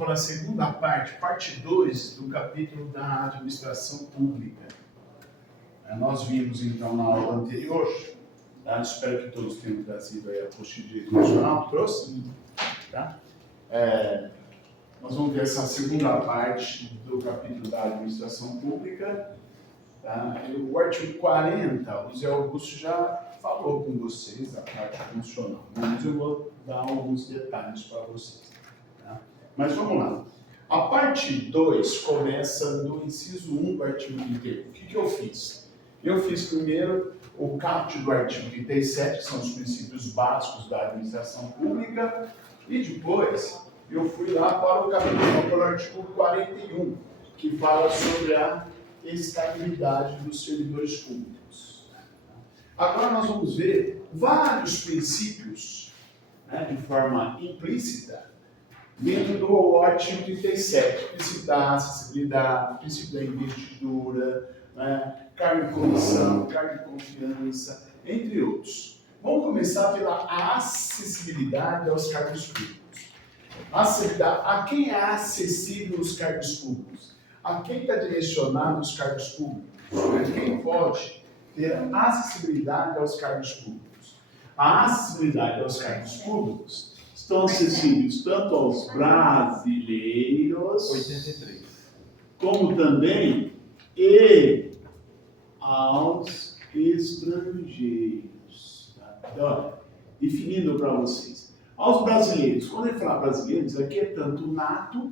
para a segunda parte, parte 2 do capítulo da administração pública. Nós vimos então na aula anterior, tá? Espero que todos tenham trazido aí a apostila de direito nacional, trouxe? Tá? Nós vamos ver essa segunda parte do capítulo da administração pública. Tá? O artigo 40, o Zé Augusto já falou com vocês da parte funcional, mas eu vou dar alguns detalhes para vocês. Tá? Mas vamos lá. A parte 2 começa no inciso 1 do artigo 31. O que eu fiz? Eu fiz primeiro o caput do artigo 37, que são os princípios básicos da administração pública, e depois eu fui lá para o capítulo, para o artigo 41, que fala sobre a estabilidade dos servidores públicos. Agora nós vamos ver vários princípios, né, de forma implícita dentro do artigo 37, princípio da acessibilidade, princípio da investidura, né, cargo de comissão, cargo de confiança, entre outros. Vamos começar pela acessibilidade aos cargos públicos. A quem é acessível os cargos públicos? A quem está direcionado os cargos públicos? Quem pode ter acessibilidade aos cargos públicos? A acessibilidade aos cargos públicos estão acessíveis tanto aos brasileiros, 83, como também e aos estrangeiros. Tá? Então, definindo para vocês. Aos brasileiros, quando ele falar brasileiros, aqui é tanto o nato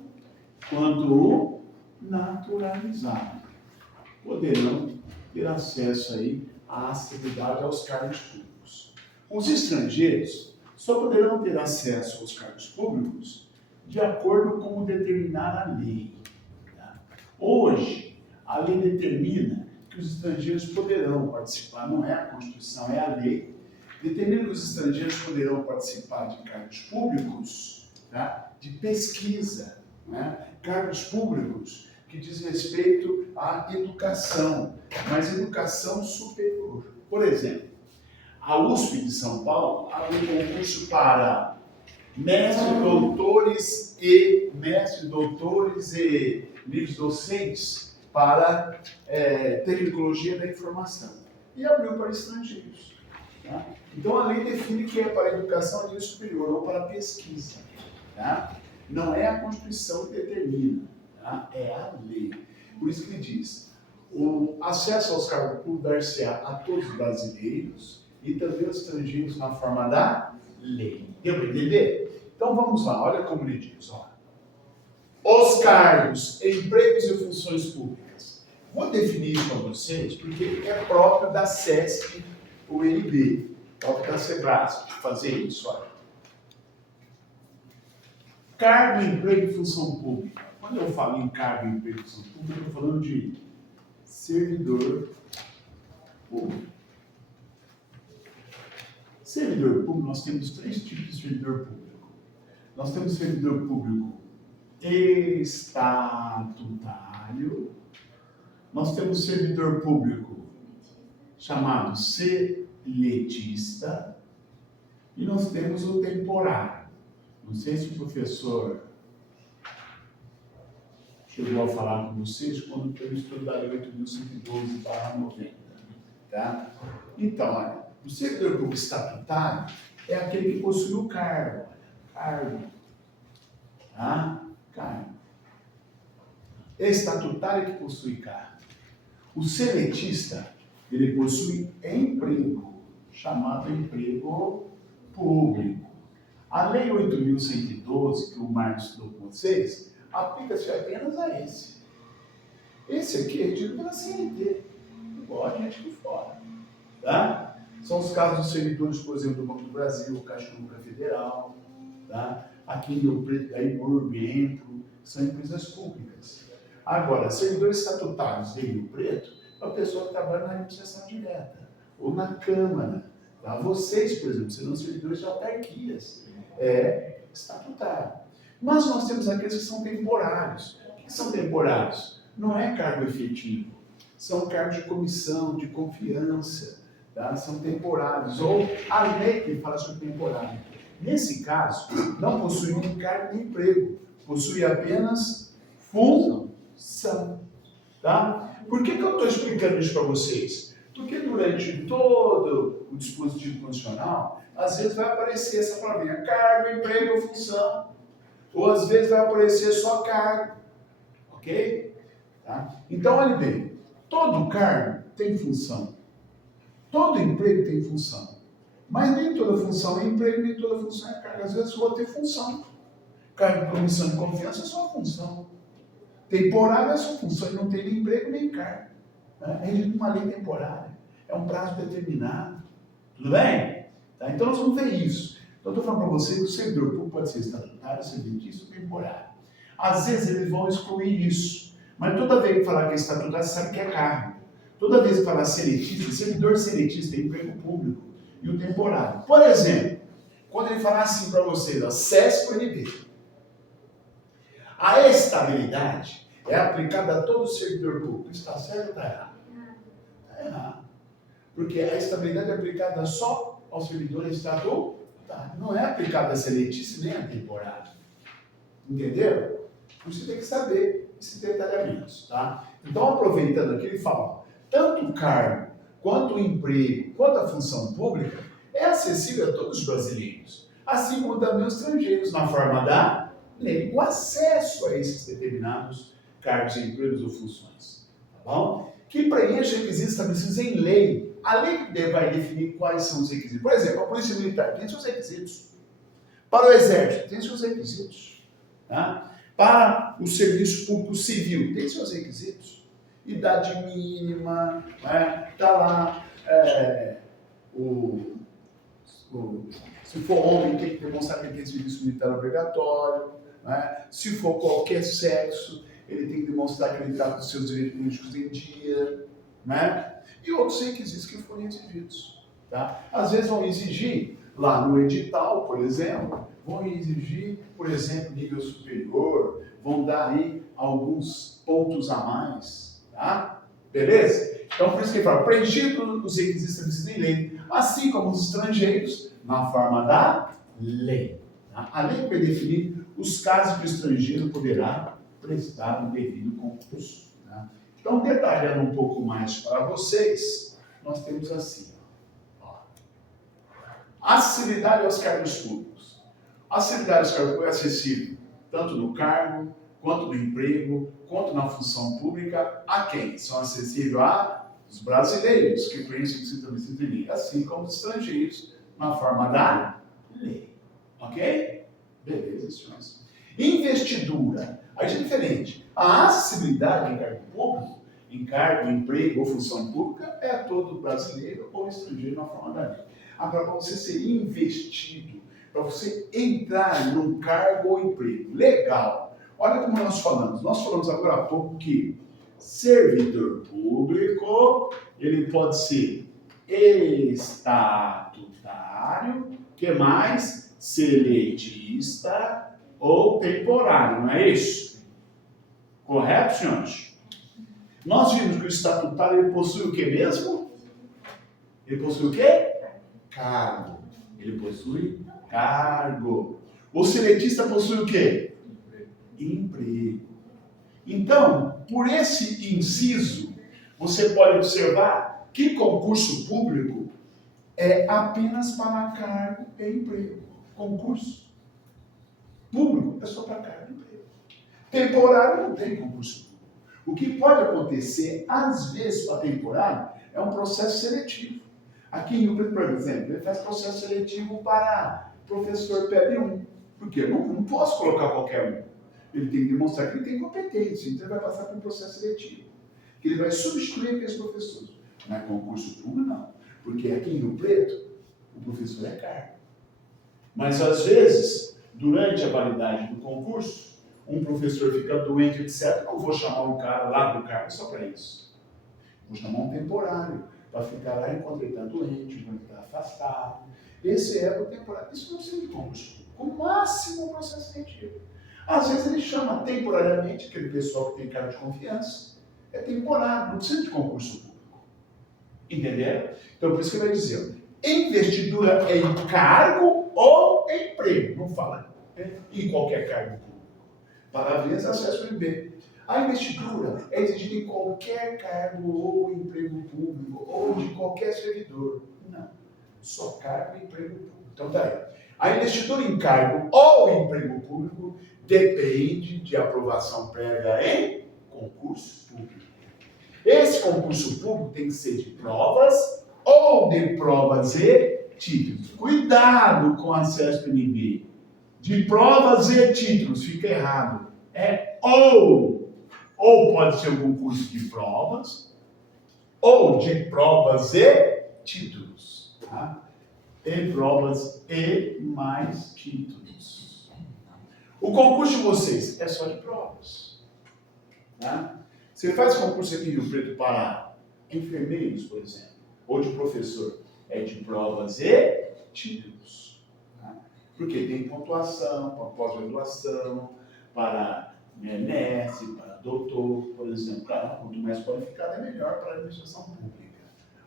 quanto o naturalizado. Poderão ter acesso aí à acessibilidade aos cargos públicos. Os estrangeiros só poderão ter acesso aos cargos públicos de acordo com o determinar a lei. Tá? Hoje, a lei determina que os estrangeiros poderão participar, não é a Constituição, é a lei, determina que os estrangeiros poderão participar de cargos públicos, tá? De pesquisa, né? Cargos públicos que diz respeito à educação, mas educação superior. Por exemplo, a USP de São Paulo abre um concurso para mestres, doutores e livros docentes para tecnologia da informação. E abriu para estrangeiros. Tá? Então a lei define que é para a educação a nível superior ou para a pesquisa. Tá? Não é a Constituição que determina, tá? É a lei. Por isso que ele diz, o acesso aos cargos públicos dar-se-á a todos os brasileiros e também aos estrangeiros na forma da lei. Deu para entender? Então vamos lá, olha como ele diz. Ó. Os cargos, empregos e funções públicas. Vou definir isso para vocês porque é próprio da SESC, o NB, próprio da SEBRAS, de fazer isso. Olha. Cargo, emprego e função pública. Quando eu falo em cargo, emprego e função pública, eu estou falando de servidor público. Servidor público, nós temos 3 tipos de servidor público. Nós temos servidor público estatutário, nós temos servidor público chamado seletista e nós temos o temporário. Não sei se o professor chegou a falar com vocês quando eu estudar 8.112/90. Tá? Então, olha, o servidor público estatutário é aquele que possui o cargo. Cargo. Tá? Cargo. Estatutário que possui cargo. O seletista, ele possui emprego, chamado emprego público. A Lei 8.112, que o Marcos estudou com vocês, aplica-se apenas a esse. Esse aqui é dito pela CNT, igual a gente aqui fora. Tá? São os casos dos servidores, por exemplo, do Banco do Brasil, Caixa Econômica Federal, tá? Aqui em Rio Preto, da Imurb, Entro, são empresas públicas. Agora, servidores estatutários de Rio Preto, é a pessoa que trabalha na administração direta, ou na Câmara. Tá? Vocês, por exemplo, serão servidores de autarquias, estatutário. Mas nós temos aqueles que são temporários. O que são temporários? Não é cargo efetivo, são cargos de comissão, de confiança, tá? São temporários, ou a lei que fala sobre temporário. Nesse caso, não possui nem cargo nem emprego, possui apenas função. Tá? Por que eu estou explicando isso para vocês? Porque durante todo o dispositivo condicional, às vezes vai aparecer essa palavrinha, cargo, emprego ou função. Ou às vezes vai aparecer só cargo. Ok? Tá? Então, olha bem, todo cargo tem função. Todo emprego tem função. Mas nem toda função é emprego, nem toda função é cargo. Às vezes eu vou ter função. Cargo de comissão de confiança é só função. Temporário é só função, e não tem nem emprego nem cargo. É regido uma lei temporária. É um prazo determinado. Tudo bem? Tá? Então nós vamos ver isso. Então eu estou falando para você que o servidor público pode ser estatutário, servidício ou temporário. Às vezes eles vão excluir isso. Mas toda vez que falar que é estatutário, você sabe que é cargo. Toda vez que falar seletista, servidor seletista é emprego público. E o temporário. Por exemplo, quando ele falar assim para vocês, ó, CESP-NB. A estabilidade é aplicada a todo servidor público. Está certo ou está errado? Está errado. Porque a estabilidade é aplicada só ao servidor estatutário. Não é aplicada a seletista nem a temporário. Entendeu? Você tem que saber esses detalhamentos. Tá? Então, aproveitando aqui, ele fala, tanto o cargo, quanto o emprego, quanto a função pública, é acessível a todos os brasileiros, assim como também os estrangeiros, na forma da lei, o acesso a esses determinados cargos, empregos ou funções, tá bom? Que preencha requisitos estabelecidos em lei. A lei vai definir quais são os requisitos. Por exemplo, a Polícia Militar tem seus requisitos. Para o Exército, tem seus requisitos. Tá? Para o Serviço Público Civil, tem seus requisitos. Idade mínima, tá lá, se for homem, tem que demonstrar que tem serviço militar obrigatório. Se for qualquer sexo, ele tem que demonstrar que ele está com seus direitos políticos em dia. E outros requisitos que forem exigidos. Tá? Às vezes vão exigir, lá no edital, por exemplo, vão exigir, por exemplo, nível superior, vão dar aí alguns pontos a mais. Tá? Beleza? Então, por isso que ele fala, preenchido os requisitos estabelecidos em lei, assim como os estrangeiros, na forma da lei. Tá? A lei vai definir os casos que o estrangeiro poderá prestar um devido concurso. Tá? Então, detalhando um pouco mais para vocês, nós temos assim, ó, acessibilidade aos cargos públicos. A acessibilidade aos cargos públicos é acessível tanto no cargo, quanto no emprego, quanto na função pública. A quem? São acessíveis aos brasileiros que conhecem o sistema de lei, assim como os estrangeiros, na forma da lei. Ok? Beleza, senhores. Investidura. Aí é diferente. A acessibilidade em cargo público, em cargo, emprego ou função pública, é a todo brasileiro ou estrangeiro na forma da lei. Agora, para você ser investido, para você entrar num cargo ou emprego legal, olha como nós falamos. Nós falamos agora há pouco que servidor público, ele pode ser estatutário, que mais? Seletista ou temporário, não é isso? Correto, senhores? Nós vimos que o estatutário ele possui o que mesmo? Ele possui o quê? Cargo. Ele possui cargo. O seletista possui o quê? Emprego. Então, por esse inciso, você pode observar que concurso público é apenas para cargo e emprego. Concurso público é só para cargo e emprego. Temporário não tem concurso público. O que pode acontecer, às vezes, para temporário, é um processo seletivo. Aqui em Rio Preto, por exemplo, ele faz processo seletivo para professor PEB1. Porque eu não posso colocar qualquer um. Ele tem que demonstrar que ele tem competência, então ele vai passar por um processo seletivo. Que ele vai substituir aqueles professores. Não é concurso público, não. Porque aqui em Rio Preto, o professor é cargo. Mas, às vezes, durante a validade do concurso, um professor fica doente, etc. Não vou chamar um cara lá do cargo só para isso. Vou chamar um temporário, para ficar lá enquanto ele está doente, enquanto ele está afastado. Esse é o temporário. Isso não serve de concurso. O máximo um processo seletivo. Às vezes ele chama temporariamente aquele pessoal que tem cargo de confiança. É temporário, não precisa de concurso público. Entenderam? Então, por isso que ele vai dizer, investidura é em cargo ou em emprego. Não fala em qualquer cargo público. Parabéns, acesso ao IB. A investidura é exigida em qualquer cargo ou emprego público ou de qualquer servidor. Não. Só cargo e emprego público. Então tá aí. A investidura em cargo ou emprego público depende de aprovação prévia em concurso público. Esse concurso público tem que ser de provas ou de provas e títulos. Cuidado com acesso ao IB. De provas e títulos, fica errado. É ou pode ser um concurso de provas, ou de provas e títulos. Tá? Tem provas e mais títulos. O concurso de vocês é só de provas. Tá? Você faz concurso aqui em Rio Preto para enfermeiros, por exemplo, ou de professor, é de provas e títulos. Tá? Porque tem pontuação para pós-graduação, para mestre, para doutor, por exemplo. Claro, quanto mais qualificado é melhor para a administração pública.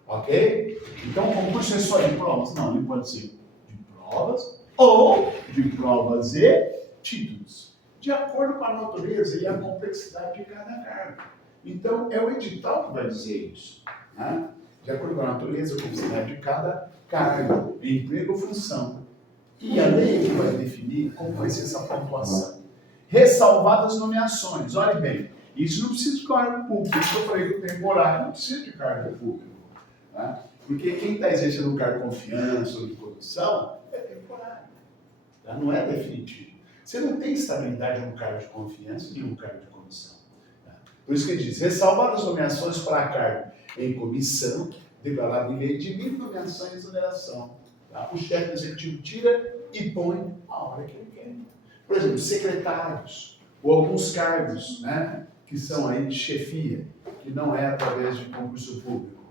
Ok? Então, o concurso é só de provas? Não, ele pode ser de provas ou de provas e títulos, de acordo com a natureza e a complexidade de cada cargo. Então, é o edital que vai dizer isso. Né? De acordo com a natureza e a complexidade de cada cargo, emprego ou função. E a lei que vai definir como vai ser essa pontuação. Ressalvadas nomeações. Olha bem, isso não precisa de cargo público. Isso eu falei do temporário, não precisa de cargo público. Tá? Porque quem está exercendo um cargo de confiança ou de comissão é temporário. Tá? Não é definitivo. Você não tem estabilidade em um cargo de confiança nem em um cargo de comissão. Tá? Por isso que ele diz, ressalvadas nomeações para cargo em comissão, declarado em lei de livre nomeação e exoneração. Tá? O chefe do executivo tira e põe a hora que ele quer. Por exemplo, secretários, ou alguns cargos, né, que são aí de chefia, que não é através de concurso público.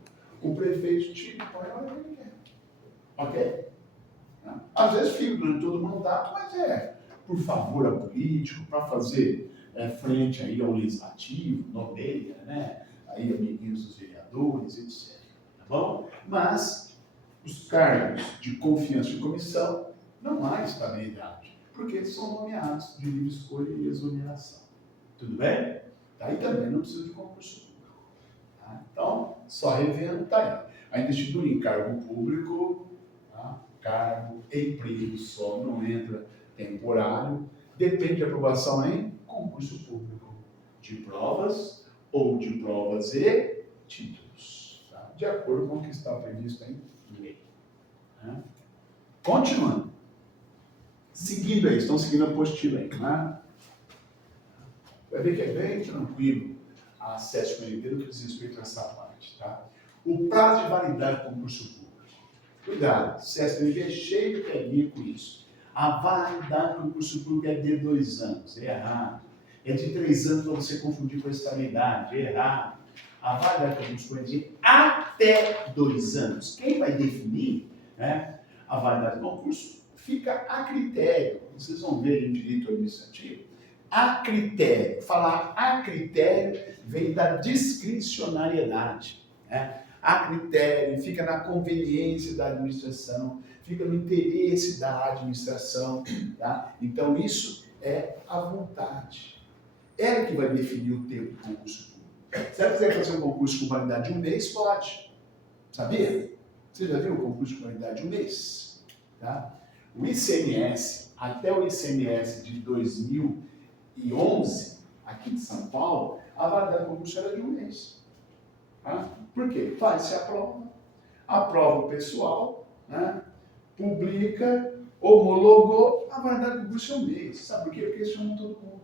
O prefeito tira e põe a hora que ele quer. Ok? Às vezes fica durante todo o mandato, mas é por favor a político, para fazer frente aí ao legislativo, nomeia, né, aí amiguinhos dos vereadores, etc. Tá bom? Mas os cargos de confiança de comissão não há estabilidade. Porque eles são nomeados de livre escolha e exoneração. Tudo bem? Daí também não precisa de concurso público. Tá? Então, só revendo, tá aí. A investidura em cargo público, tá? Cargo, emprego só, não entra temporário, depende de aprovação em concurso público, de provas ou de provas e títulos, tá? De acordo com o que está previsto em lei. Tá? Continuando. Seguindo aí, estão seguindo a apostila aí, né? Vai ver que é bem tranquilo a acesso ao MD no que diz respeito a essa parte, tá? O prazo de validade do concurso público. Cuidado, acesso ao MD é cheio de peguinha com isso. A validade do concurso público é de 2 anos, é errado. É de 3 anos para você confundir com a estabilidade, é errado. A validade do concurso público é de até 2 anos. Quem vai definir, né, a validade do concurso fica a critério. Vocês vão ver em direito administrativo. A critério. Falar a critério vem da discricionariedade. Né? A critério fica na conveniência da administração, fica no interesse da administração. Tá? Então, isso é a vontade. Ela que vai definir o tempo do concurso público. Se ela quiser fazer um concurso com validade de 1 mês, pode. Sabia? Você já viu um concurso com validade de 1 mês? Tá? O ICMS, até o ICMS de 2011, aqui de São Paulo, a validade do concurso era de 1 mês. Tá? Por quê? Faz-se a prova pessoal, né? Publica, homologou, a validade do concurso é 1 mês. Sabe por quê? Porque eles chamam todo mundo.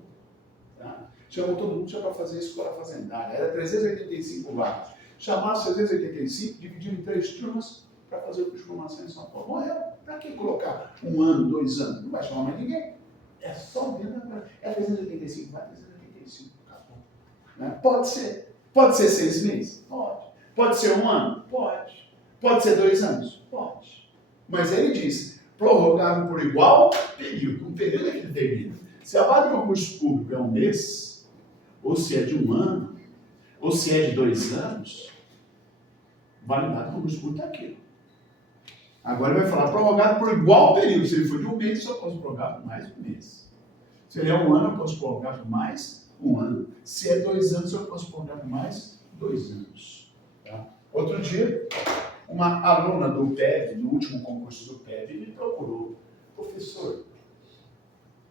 Tá? Chamam todo mundo já para fazer a escola fazendária. Era 385 vagas. Chamaram 385, dividiram em 3 turmas para fazer o curso de formação em São Paulo. Morreu. Para que colocar 1 ano, 2 anos? Não vai chamar mais ninguém. É só dentro da... É 385, vai 385, acabou. Né? Pode ser. Pode ser 6 meses? Pode. Pode ser 1 ano? Pode. Pode ser 2 anos? Pode. Mas ele diz, prorrogável por igual período. Um período é que determina. Se a vaga de concurso público é 1 mês, ou se é de 1 ano, ou se é de 2 anos, validade do concurso público é aquilo. Agora ele vai falar prorrogado por igual período. Se ele for de 1 mês, só pode prorrogar por mais 1 mês. Se ele é 1 ano, eu posso prorrogar por mais 1 ano. Se é 2 anos, eu posso prorrogar por mais 2 anos. Tá? Outro dia, uma aluna do PEV, do último concurso do PEV, me procurou. Professor,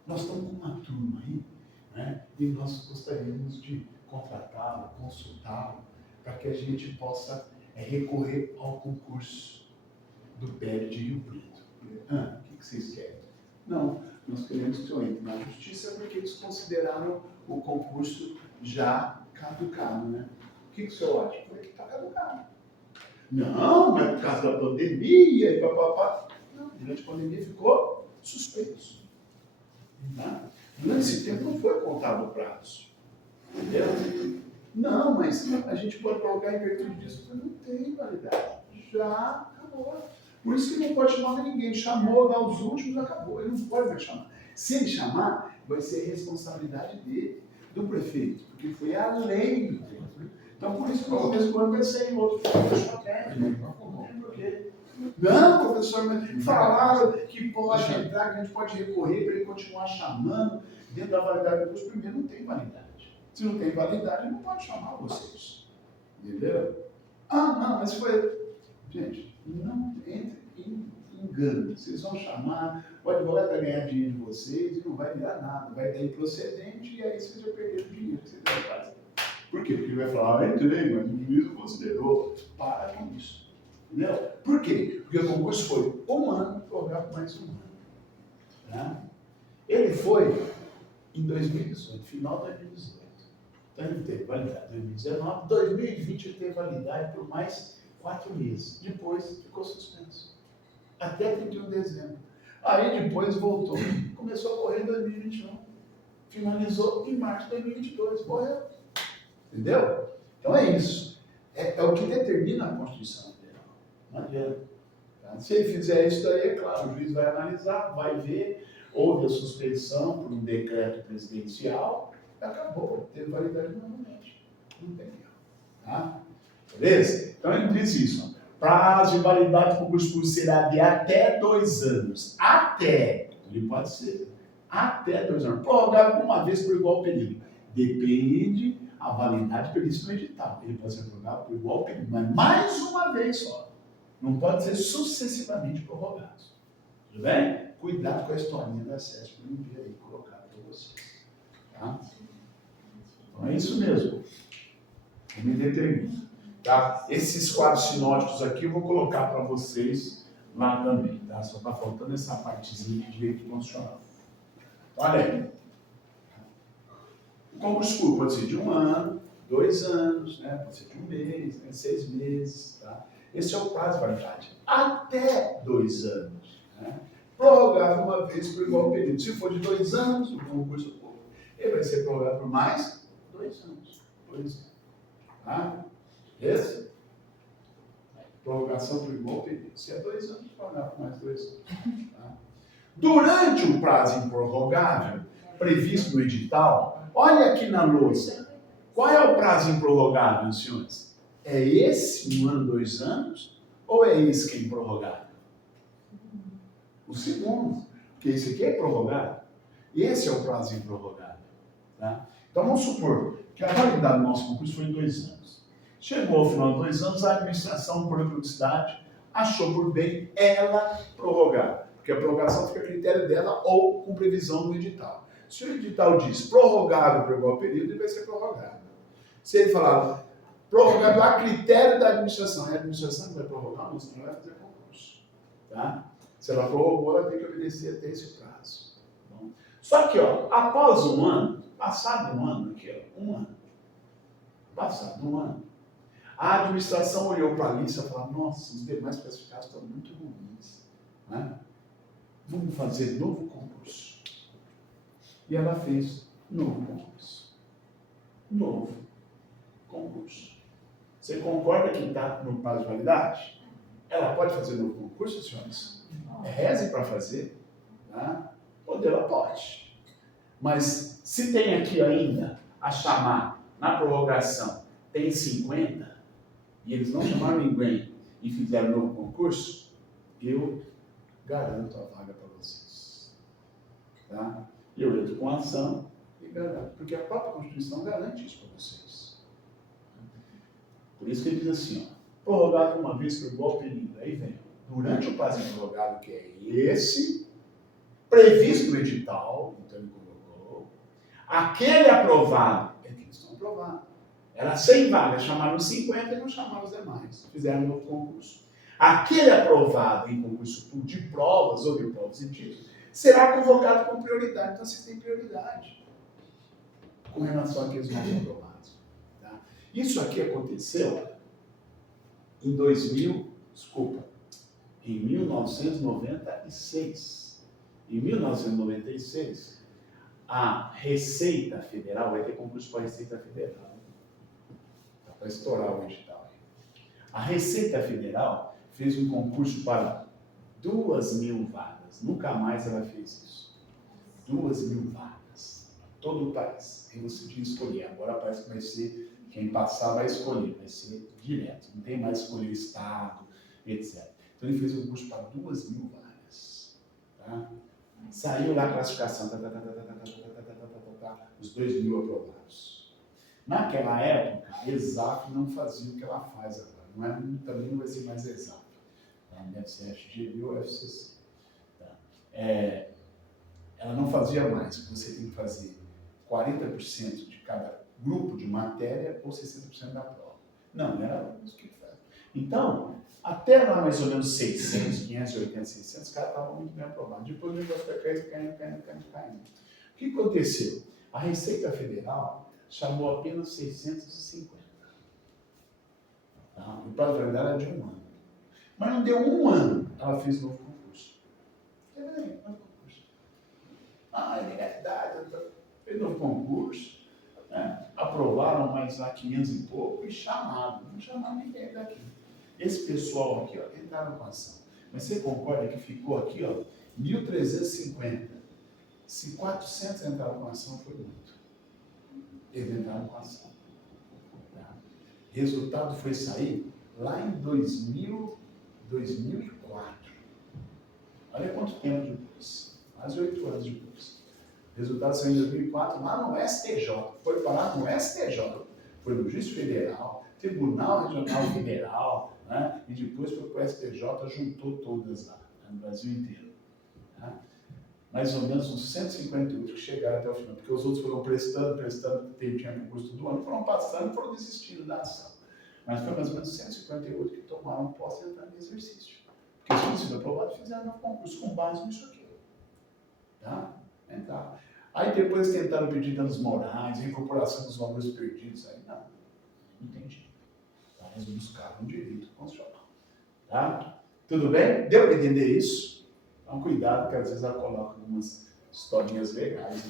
nós estamos com uma turma aí, né? E nós gostaríamos de contratá-lo, consultá-lo, para que a gente possa recorrer ao concurso do PEV de Rio Preto. O que vocês querem? Não, nós queremos que o senhor entre na justiça porque eles consideraram o concurso já caducado, né? O que o senhor acha? Eu falei que está caducado. Não, mas por causa da pandemia e papapá. Não, durante a pandemia ficou suspenso. Tá? Durante esse tempo não foi contado o prazo. Entendeu? Não, mas a gente pode prorrogar em virtude disso. Não tem validade. Já acabou. Por isso que não pode chamar ninguém. Chamou lá os últimos, acabou. Ele não pode mais chamar. Se ele chamar, vai ser responsabilidade dele, do prefeito, porque foi a lei do tempo. Então, por isso que uma vez quando eu pensei em outro fechou a pele. Por quê? Não, professor, mas falaram que pode entrar, que a gente pode recorrer para ele continuar chamando dentro da validade do curso. Primeiro, não tem validade. Se não tem validade, não pode chamar vocês. Entendeu? Não, mas foi... Gente, não entre em engano. Vocês vão chamar, o advogado vai ganhar dinheiro de vocês e não vai virar nada. Vai dar improcedente e aí vocês vão perder o dinheiro que vocês vão fazer. Por quê? Porque ele vai falar, entrei, mas o juiz considerou. Para com isso. Entendeu? Por quê? Porque o concurso foi 1 ano, prorrogar mais 1 ano. Tá? Ele foi em 2018, final de 2018. Então ele teve validade em 2019, 2020 ele teve validade por mais 4 meses. Depois ficou suspenso. Até 31 de dezembro. Aí depois voltou. Começou a correr em 2021. Finalizou em março de 2022. Correu. Entendeu? Então é isso. É o que determina a Constituição Federal. Não adianta. Tá? Se ele fizer isso daí, é claro, o juiz vai analisar, vai ver, houve a suspensão por um decreto presidencial, acabou, teve validade novamente. Não tem erro. Tá? Beleza? Então ele diz isso. Prazo de validade do concurso público será de até 2 anos. Até. Ele pode ser. Até 2 anos. Prorrogado uma vez por igual período. Depende a validade prevista no edital. Ele pode ser prorrogado por igual período, mas mais uma vez só. Não pode ser sucessivamente prorrogado. Tudo bem? Cuidado com a historinha da SESP para um dia aí colocado para vocês. Tá? Então é isso mesmo. Eu me determino. Tá? Esses quadros sinóticos aqui eu vou colocar para vocês lá também. Tá? Só está faltando essa partezinha de direito constitucional. Olha aí. O concurso público pode ser de 1 ano, 2 anos, né? Pode ser de 1 mês, né? 6 meses. Tá? Esse é o prazo de validade. Até 2 anos. Né? Prorrogável uma vez por igual período. Se for de 2 anos, o concurso público, ele vai ser prorrogado por mais 2 anos. 2 anos. Tá? Beleza? Prorrogação por igual período. Se é 2 anos, prorrogar por mais 2 anos. Tá? Durante o prazo improrrogável, previsto no edital, olha aqui na lousa. Qual é o prazo improrrogável, senhores? É esse 1 ano, 2 anos? Ou é esse que é improrrogável? O segundo. Porque esse aqui é prorrogável. Esse é o prazo improrrogável. Tá? Então vamos supor que a validade do nosso concurso foi em 2 anos. Chegou ao final de 2 anos, a administração, por praticidade, achou por bem ela prorrogar. Porque a prorrogação fica a critério dela ou com previsão no edital. Se o edital diz prorrogável por igual período, ele vai ser prorrogado. Se ele falar prorrogável a critério da administração, é a administração que vai prorrogar, mas não vai fazer concurso. Tá? Se ela prorrogou, ela tem que obedecer até esse prazo. Bom, só que, ó, após 1 ano, passado 1 ano, aqui, ó, 1 ano, passado 1 ano, a administração olhou para a lista e falou, nossa, os demais classificados estão muito ruins. Né? Vamos fazer novo concurso. E ela fez novo concurso. Novo concurso. Você concorda que está no prazo de validade? Ela pode fazer novo concurso, senhores? Reze para fazer. Tá? Poder ela pode. Mas se tem aqui ainda a chamar na prorrogação, tem 50, e eles não chamaram ninguém e fizeram novo concurso, eu garanto a vaga para vocês. Tá? Eu entro com a ação e garanto, porque a própria Constituição garante isso para vocês. Por isso que ele diz assim, ó, prorrogado uma vez por igual período. Aí vem, durante o prazo prorrogado, que é esse, previsto no edital, então ele colocou, aquele aprovado, é que eles estão aprovados. Era 100 vagas, chamaram 50 e não chamaram os demais. Fizeram um novo concurso. Aquele aprovado em concurso de provas ou de provas e títulos será convocado com prioridade. Então, vocês têm prioridade com relação àqueles novos aprovados. Tá? Isso aqui aconteceu em 1996. Em 1996, a Receita Federal, vai ter concurso para a Receita Federal. Tá para estourar o edital. A Receita Federal fez um concurso para 2.000 vagas. Nunca mais ela fez isso. 2.000 vagas. Todo o país. E você tinha que escolher. Agora parece que vai ser, quem passar vai escolher. Vai ser direto. Não tem mais escolher estado, etc. Então ele fez um concurso para 2.000 vagas. Tá? Saiu lá a classificação. Os 2.000 aprovados. Naquela época, a Exaf não fazia o que ela faz agora. Também não vai ser mais exato. Tá? Deve ser FGV ou FCC. Tá? Ela não fazia mais, você tem que fazer 40% de cada grupo de matéria ou 60% da prova. Não, era isso que faz. Então, até lá mais ou menos 600, 580, 600, os caras estavam muito bem aprovados. Depois o negócio foi caindo. O que aconteceu? A Receita Federal chamou apenas 650. Tá? O prazo de validade era de 1 ano. Mas não deu 1 ano, ela fez novo concurso. Novo concurso. Ilegalidade, fez novo concurso, né? Aprovaram mais lá 500 e pouco e chamaram. Não chamaram ninguém daqui. Esse pessoal aqui, ó, entraram com ação. Mas você concorda que ficou aqui, ó, 1.350. Se 400 entraram com ação, foi muito. Eles entraram com ação. Resultado foi sair lá em 2004. Olha quanto tempo depois. Quase 8 anos depois. Resultado saiu em 2004 lá no STJ. Foi parar no STJ. Foi no Juiz Federal, Tribunal Regional Federal, né? E depois foi para o STJ, juntou todas lá, né? No Brasil inteiro. Né? Mais ou menos uns 158 que chegaram até o final, porque os outros foram prestando, tinha concurso todo ano, foram passando e foram desistindo da ação. Mas foi mais ou menos 158 que tomaram posse e entraram no exercício. Porque se tinham sido aprovados, fizeram um concurso com base nisso aqui. Tá? Entraram. Aí depois tentaram pedir danos morais, incorporação dos valores perdidos. Aí não entendi. Tá? Eles buscaram um direito constitucional. Tá? Tudo bem? Deu para entender isso? Então, cuidado, que às vezes ela coloca algumas historinhas legais.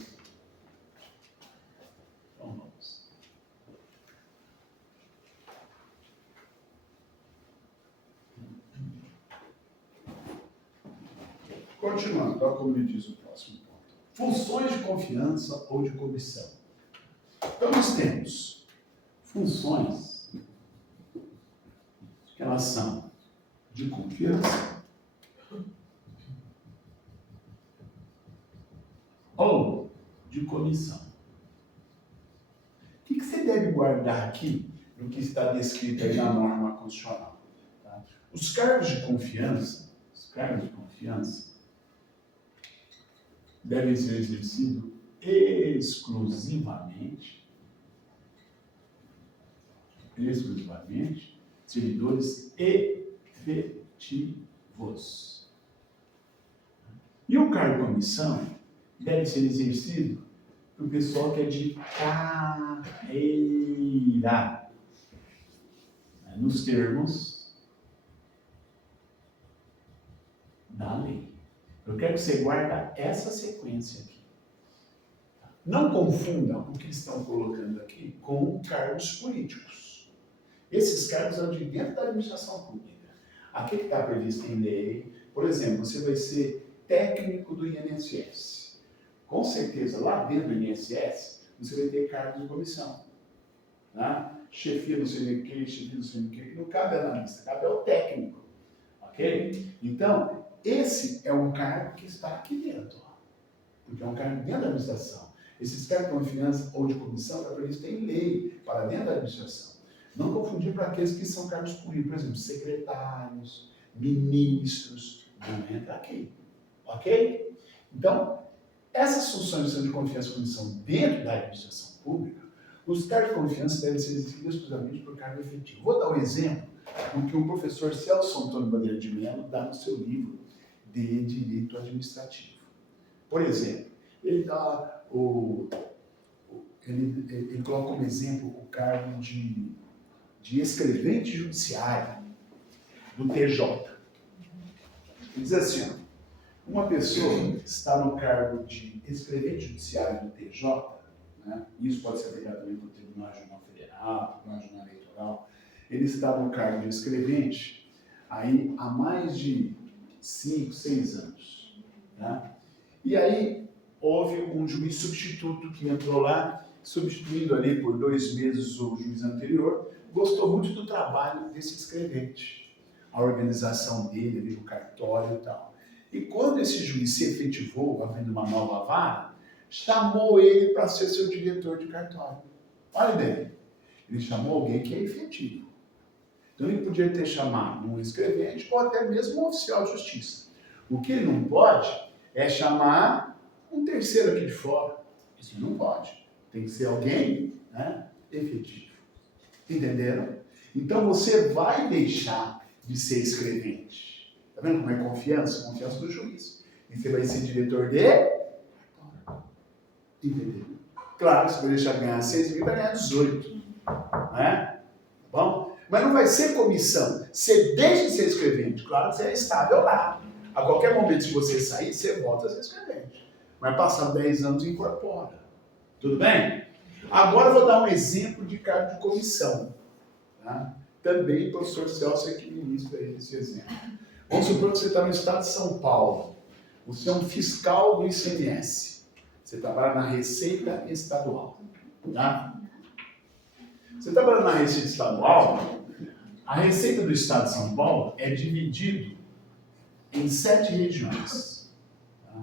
Então, vamos. Continuando, olha como ele diz o próximo ponto. Funções de confiança ou de comissão. Então, nós temos funções que elas são de confiança ou de comissão. O que você deve guardar aqui no que está descrito aí na norma constitucional? Tá? Os cargos de confiança devem ser exercidos exclusivamente servidores efetivos. E o cargo de comissão deve ser exercido por pessoal que é de carreira, nos termos da lei. Eu quero que você guarde essa sequência aqui. Não confundam o que estão colocando aqui com cargos políticos. Esses cargos são de dentro da administração pública. Aqui que está previsto em lei, por exemplo, você vai ser técnico do INSS. Com certeza, lá dentro do INSS, você vai ter cargos de comissão. Tá? Chefia do CNQ, chefia do CNQ, não cabe analista, cabe ao técnico. Ok? Então, esse é um cargo que está aqui dentro. porque é um cargo dentro da administração. Esses cargos de confiança ou de comissão, para eles têm lei para dentro da administração. Não confundir para aqueles que são cargos políticos, por exemplo, secretários, ministros, não entra aqui. Ok? Então, essas funções de confiança e comissão dentro da administração pública, os cargos de confiança devem ser exercidos exclusivamente por cargo efetivo. Vou dar um exemplo do que o professor Celso Antônio Bandeira de Mello dá no seu livro de Direito Administrativo. Por exemplo, ele coloca como exemplo o cargo de escrevente judiciário do TJ. Ele diz assim, ó, uma pessoa está no cargo de escrevente judiciário do TJ, né? Isso pode ser aplicado também para o Tribunal Regional Federal, Tribunal Regional Eleitoral. Ele está no cargo de escrevente aí há mais de 5, 6 anos. Né? E aí houve um juiz substituto que entrou lá, substituindo ali por 2 meses o juiz anterior, gostou muito do trabalho desse escrevente, a organização dele, ali, o cartório e tal. E quando esse juiz se efetivou, abrindo uma nova vara, chamou ele para ser seu diretor de cartório. Olha bem, ele chamou alguém que é efetivo. Então ele podia ter chamado um escrevente ou até mesmo um oficial de justiça. O que ele não pode é chamar um terceiro aqui de fora. Isso não pode. Tem que ser alguém, né, efetivo. Entenderam? Então você vai deixar de ser escrevente. Está vendo como é confiança? Confiança do juiz. E você vai ser diretor de... Entendeu? Claro, se você deixar ganhar 6 mil, vai ganhar 18. Né? Bom? Mas não vai ser comissão. Você deixa de ser escrevente. Claro que você é estável lá. A qualquer momento, se você sair, você volta a ser escrevente. Mas passar 10 anos, incorpora. Tudo bem? Agora eu vou dar um exemplo de cargo de comissão. Tá? Também o professor Celso é que ministra esse exemplo. Vamos supor que você está no estado de São Paulo. Você é um fiscal do ICMS. Você trabalha na Receita Estadual. Tá? Você trabalha na Receita Estadual, a Receita do Estado de São Paulo é dividido em 7 regiões. Tá?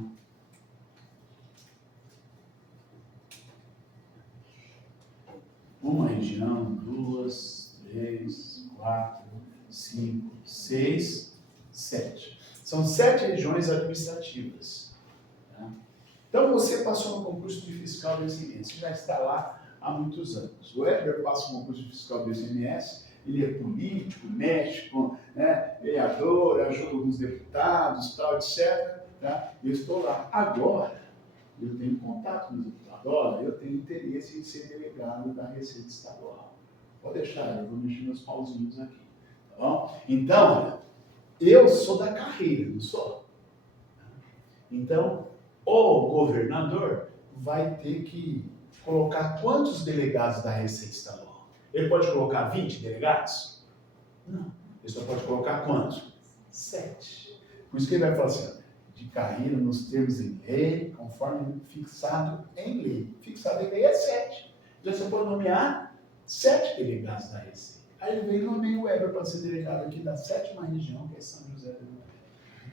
Uma região, 2, 3, 4, 5, 6, 7. São 7 regiões administrativas. Tá? Então você passou no concurso de fiscal do ICMS, já está lá há muitos anos. O Weber passa no concurso de fiscal do ICMS, ele é político, médico, né, vereador, ajuda alguns deputados, tal, etc. Tá? Eu estou lá. Agora, eu tenho contato com os deputados. Olha, eu tenho interesse em ser delegado da Receita Estadual. Pode deixar, eu vou mexer meus pauzinhos aqui. Tá bom? Então, olha, eu sou da carreira, não sou? Então, o governador vai ter que colocar quantos delegados da Receita Estadual? Ele pode colocar 20 delegados? Não. Ele só pode colocar quantos? 7. Por isso que ele vai falar assim, de carreira nos termos em lei, conforme fixado em lei. Fixado em lei é 7. Então você pode nomear 7 delegados da Receita. Aí ele vem e nomeia o Weber para ser delegado aqui da 7ª região, que é São José do Rio.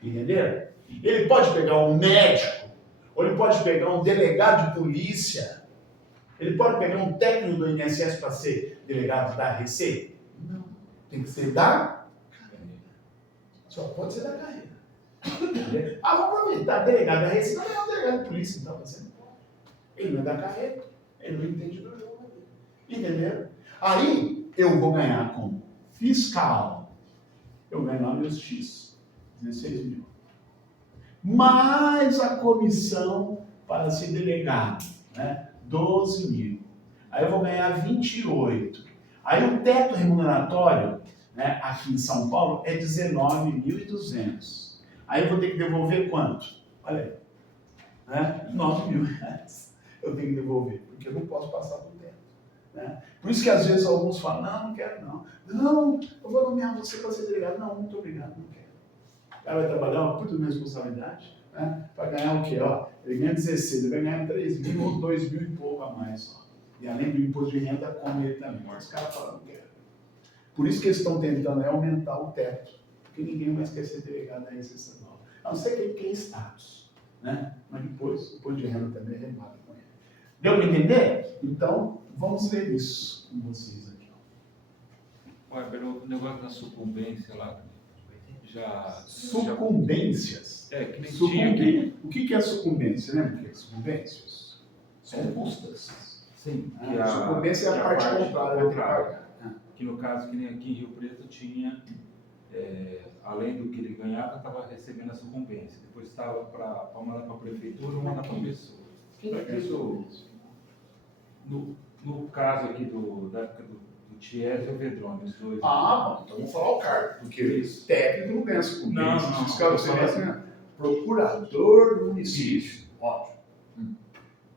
Entenderam? Ele pode pegar um médico, ou ele pode pegar um delegado de polícia, ele pode pegar um técnico do INSS para ser delegado da Receita? Não. Tem que ser da carreira. Só pode ser da carreira. Ah, vou aproveitar, delegado da Receita, não é um delegado de polícia, então você não pode. Ele não é da carreira, ele não entende do jogo. Entenderam? Aí eu vou ganhar como fiscal, eu ganho lá meus X, 16 mil. Mais a comissão para ser delegado, né? 12 mil. Aí eu vou ganhar 28. Aí o teto remuneratório, né, aqui em São Paulo é 19.200. Aí eu vou ter que devolver quanto? Olha aí. Né? 9 mil reais. Eu tenho que devolver, porque eu não posso passar do teto. Né? Por isso que às vezes alguns falam, não quero não. Não, eu vou nomear você para ser delegado. Não, muito obrigado, não quero. O cara vai trabalhar uma puta responsabilidade, né? Para ganhar o quê? Ó, ele ganha 16, ele vai ganhar 3 mil ou 2 mil e pouco a mais. Ó. E além do imposto de renda, come ele também. Mas os caras falam, não quero. Por isso que eles estão tentando aumentar o teto. Porque ninguém mais quer ser delegado da Receita Estadual. A não ser que ele tenha status. né? Mas depois, imposto de renda também é renovado com ele. Deu para entender? Então, vamos ler isso com vocês aqui. Weber, o negócio da sucumbência lá, já... Sucumbências. Que nem tinha aqui. O que é sucumbência? Lembra o que é sucumbências? São custas. Sim, A sucumbência é a parte contrária do que pagar. Que no caso, que nem aqui em Rio Preto, tinha, além do que ele ganhava, estava recebendo a sucumbência. Depois estava para mandar para a prefeitura ou mandar para a pessoa. No caso aqui da época do Tiese e o Vedrone, os dois. Bom, então vamos falar o cargo, porque isso. Técnico não ganha sucumbência. Não, fiscal procurador do município. Ótimo.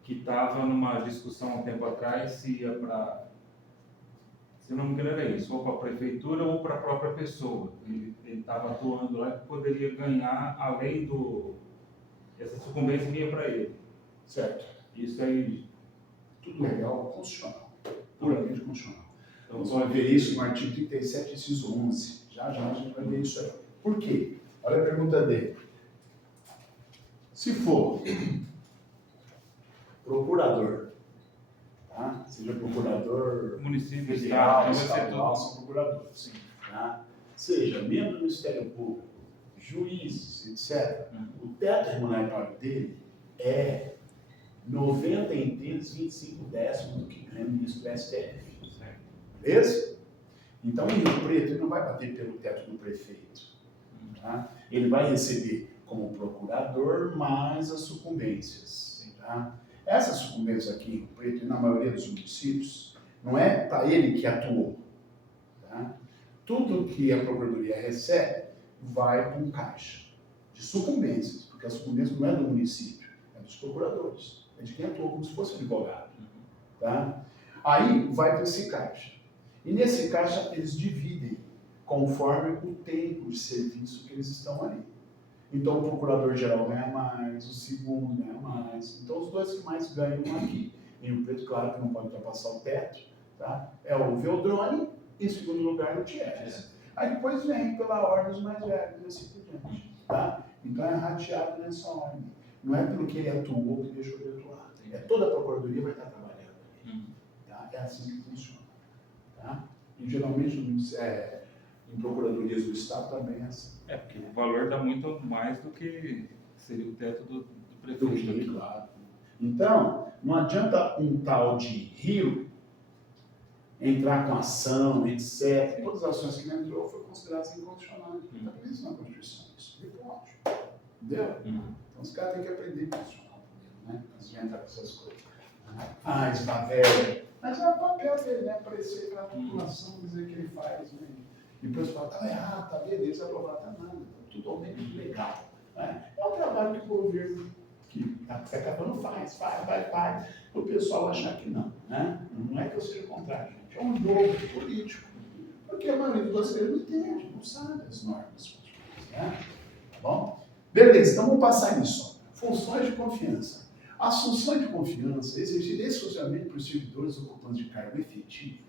Que estava numa discussão há um tempo atrás se ia para, se não me engano era isso, ou para a prefeitura ou para a própria pessoa. Ele estava atuando lá e poderia ganhar além essa sucumbência vinha para ele. Certo. Isso aí. Tudo legal, constitucional. Puramente constitucional. Então, Nós vamos ver isso no artigo 37, inciso 11. Já a gente vai ver isso aí. Por quê? Olha a pergunta dele. Se for procurador, tá? Seja procurador município, federal, estado, estadual, são procuradores. Tá? Seja membro do Ministério Público, juízes, etc. O teto remuneratório dele é 90 inteiros, 25 décimos do que ganha o ministro do STF. Beleza? Então, em Rio Preto, ele não vai bater pelo teto do prefeito. Tá? Ele vai receber como procurador mais as sucumbências. Tá? Essas sucumbências aqui em Rio Preto, e na maioria dos municípios, não é para ele que atuou. Tá? Tudo que a procuradoria recebe vai para um caixa de sucumbências, porque a sucumbência não é do município, é dos procuradores, é de quem atuou como se fosse advogado. Tá? Aí vai para esse caixa. E nesse caixa eles dividem conforme o tempo de serviço que eles estão ali. Então o procurador-geral ganha mais, o segundo ganha mais. Então os dois que mais ganham aqui, em Rio Preto, claro que não pode ultrapassar o teto, tá? É o Veldrone e em segundo lugar o Tiers. Aí depois vem pela ordem os mais velhos e assim por diante. Tá? Então é rateado nessa ordem. Não é pelo que ele atuou ou que deixou de atuar. É toda a procuradoria vai estar trabalhando ali. Tá? É assim que funciona. Tá? E geralmente em procuradorias do Estado também é assim. Porque o valor dá muito mais do que seria o teto do prefeito. Claro. Então, não adianta um tal de Rio entrar com ação, etc. Todas as ações que ele entrou foram consideradas inconstitucionais. Está previsto na Constituição. Isso é ótimo. Entendeu? Então os caras têm que aprender constitucional primeiro, né? Antes de entrar com essas coisas. Está velho. Mas é o papel dele, né? Aparecer para a população, dizer que ele faz, né? Depois fala, tá errado, tá beleza, aprovar, tá nada, tá totalmente legal. Né? É um trabalho que o governo, que está acabando, faz. O pessoal achar que não. Né? Não é que eu seja contrário, gente. É um jogo político. Porque a maioria dos brasileiros não entende, não sabe as normas. Né? Tá bom? Beleza, então vamos passar nisso. Funções de confiança. As funções de confiança exercidas exclusivamente por servidores ocupantes de cargo efetivo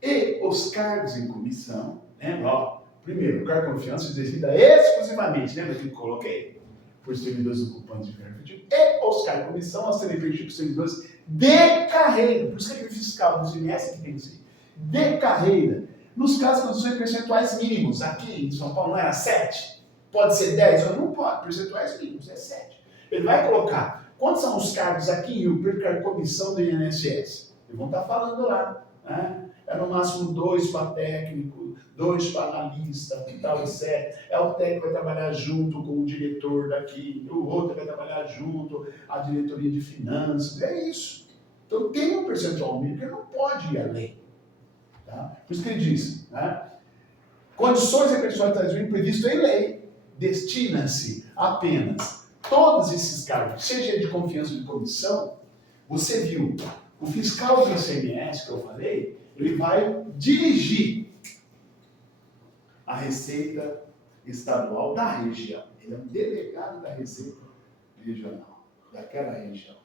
e os cargos em comissão, lembra? Primeiro, o cargo de confiança exercida exclusivamente, lembra que eu coloquei? Por servidores ocupantes de cargo efetivo e os cargos de comissão a serem exercidos por servidores de carreira. Por isso que aquele fiscal dos INSS que tem que ser de carreira. Nos casos, condições percentuais mínimos. Aqui em São Paulo não era 7? Pode ser 10? Ou não pode. Percentuais mínimos, é 7. Ele vai colocar quantos são os cargos aqui em Rio Preto, cargo de comissão do INSS? Eles vão estar falando lá. Né? É no máximo 2 para técnico, 2 para analista, e tal, etc. É o técnico que vai trabalhar junto com o diretor daqui, o outro vai trabalhar junto, a diretoria de finanças, é isso. Então tem um percentual mínimo que não pode ir além. Tá? Por isso que ele diz, né? Condições e percentuais previstas em lei, destina-se apenas todos esses cargos, seja de confiança ou de comissão. Você viu, o fiscal do ICMS que eu falei, ele vai dirigir a Receita Estadual da região. Ele é um delegado da Receita Regional, daquela região.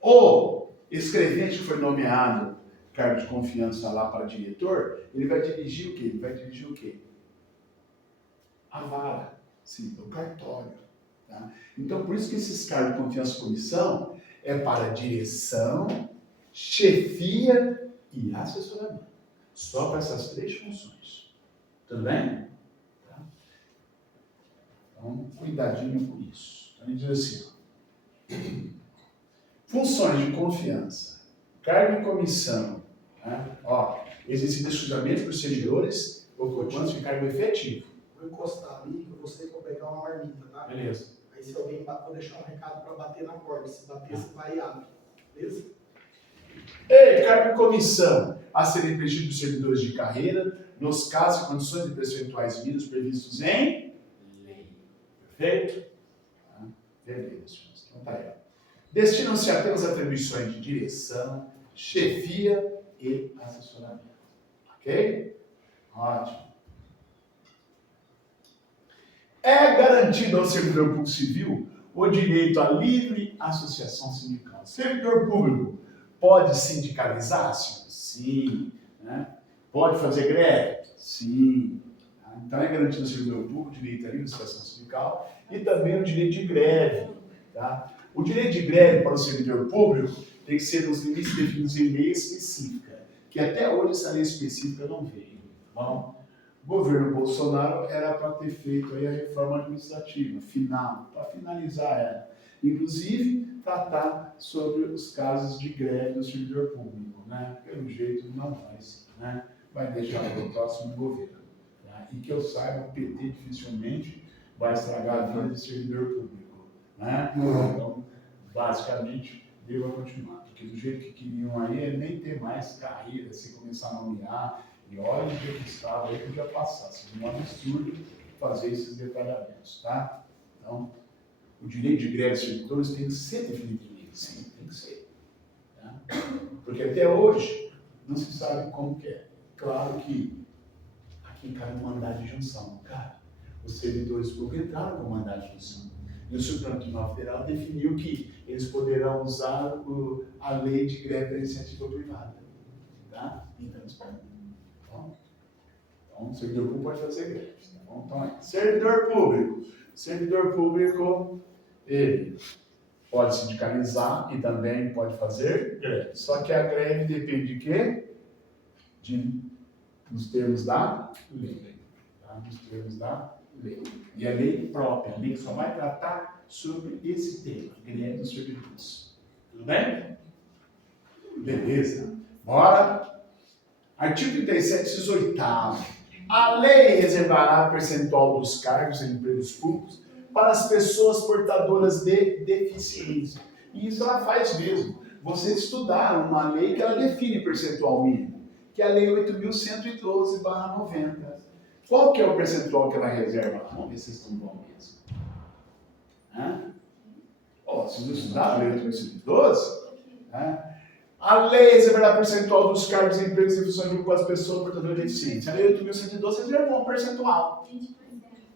O escrevente que foi nomeado cargo de confiança lá para diretor, ele vai dirigir o quê? A vara, sim, o cartório. Tá? Então, por isso que esses cargos de confiança e comissão é para direção, chefia e assessoramento. Só para essas 3 funções. Tudo bem? Tá? Então, cuidadinho com isso. Então, ele diz assim, ó, funções de confiança, cargo de comissão, né? Ó, exercido exclusivamente por servidores ocupantes de cargo efetivo. Vou encostar ali, que eu vou sair para pegar uma marmita, tá? Beleza. Aí se alguém bater, vou deixar um recado para bater na porta. Se bater, você vai e abre. Beleza? E cargo de comissão a serem preenchidos por servidores de carreira, nos casos e condições de percentuais mínimos previstos em lei. Perfeito? Tá? Beleza. Então tá aí. Destinam-se apenas a atribuições de direção, chefia e assessoramento. Ok? Ótimo. É garantido ao servidor público civil o direito à livre associação sindical. Servidor público pode sindicalizar-se? Sim. Né? Pode fazer greve? Sim. Então é garantido ao servidor público o direito à livre associação sindical e também o direito de greve. Tá? O direito de greve para o servidor público tem que ser nos limites definidos em lei específica, que até hoje essa lei específica não veio. Tá bom? O governo Bolsonaro era para ter feito aí a reforma administrativa, final, para finalizar ela. Inclusive, tratar sobre os casos de greve do servidor público. Né? Pelo jeito, não vai ser. Né? Vai deixar para o próximo governo. Tá? E que eu saiba, o PT dificilmente vai estragar a vida do servidor público. Né? Então, basicamente, deva continuar. Porque do jeito que queriam aí, é nem ter mais carreira, se começar a nomear. E olha o que estava aí, podia passar. Seria um absurdo fazer esses detalhamentos, tá? Então, o direito de greve dos servidores tem que ser definido em lei. Sim, tem que ser. Tá? Porque até hoje, não se sabe como que é. Claro que aqui cai um mandado de junção. Cara, os servidores públicos entraram com o mandado de junção. E o Supremo Tribunal Federal definiu que eles poderão usar a lei de greve da iniciativa privada. Tá? Então, espera. Então, o servidor público pode fazer greve. Tá bom? Então, servidor público. Servidor público, ele pode sindicalizar e também pode fazer greve. Só que a greve depende de quê? Nos termos da lei. Tá? Nos termos da lei. E a lei própria. A lei só vai tratar sobre esse tema, greve dos servidores. Tudo bem? Beleza. Bora. Artigo 37, inciso 8º. A lei reservará percentual dos cargos em empregos públicos para as pessoas portadoras de deficiência. E isso ela faz mesmo. Vocês estudaram uma lei que ela define percentual mínimo, que é a Lei 8.112/90. Qual que é o percentual que ela reserva? Vamos ver se vocês estão bom mesmo. Vocês estudaram a Lei 8.112? A lei reservará percentual dos cargos, empregos e funções públicas para as pessoas portadoras de deficiência. A lei 8.112 reservou um percentual. 20%.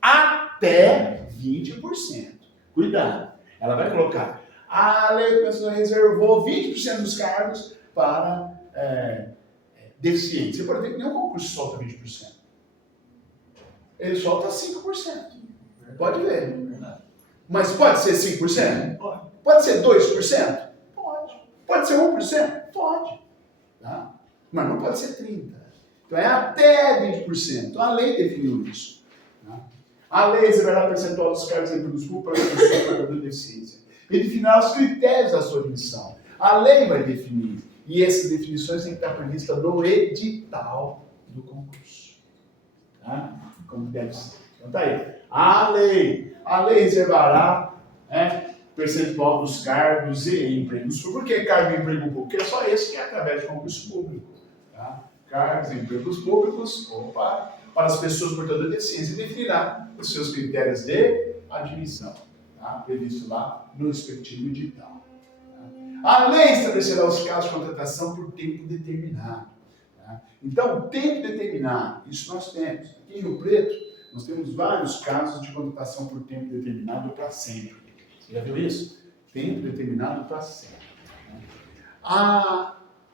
Até 20%. Cuidado. Ela vai colocar. A lei 8.112 reservou 20% dos cargos para deficientes. Você pode ver que nenhum concurso solta 20%. Ele solta 5%. Pode ver. Mas pode ser 5%? Pode. Pode ser 2%? Pode ser 1%? Pode. Tá? Mas não pode ser 30%. Então é até 20%. Então a lei definiu isso. Tá? A lei reservará percentual dos cargos e empregos públicos para as pessoas portadoras de deficiência. E definirá os critérios da sua admissão. A lei vai definir. E essas definições têm que estar previstas no edital do concurso. Tá? Como deve ser. Então tá aí. A lei reservará percentual dos cargos e empregos públicos. Por que cargo e emprego público? Porque é só esse que é através de concurso público. Tá? Cargos e empregos públicos, para as pessoas portadoras de deficiência, definirá os seus critérios de admissão, tá? Previsto lá no respectivo edital. Tá? A lei estabelecerá os casos de contratação por tempo determinado. Tá? Então, tempo determinado, isso nós temos. Aqui em Rio Preto, nós temos vários casos de contratação por tempo determinado para sempre. Você já viu isso? Tempo determinado para sempre.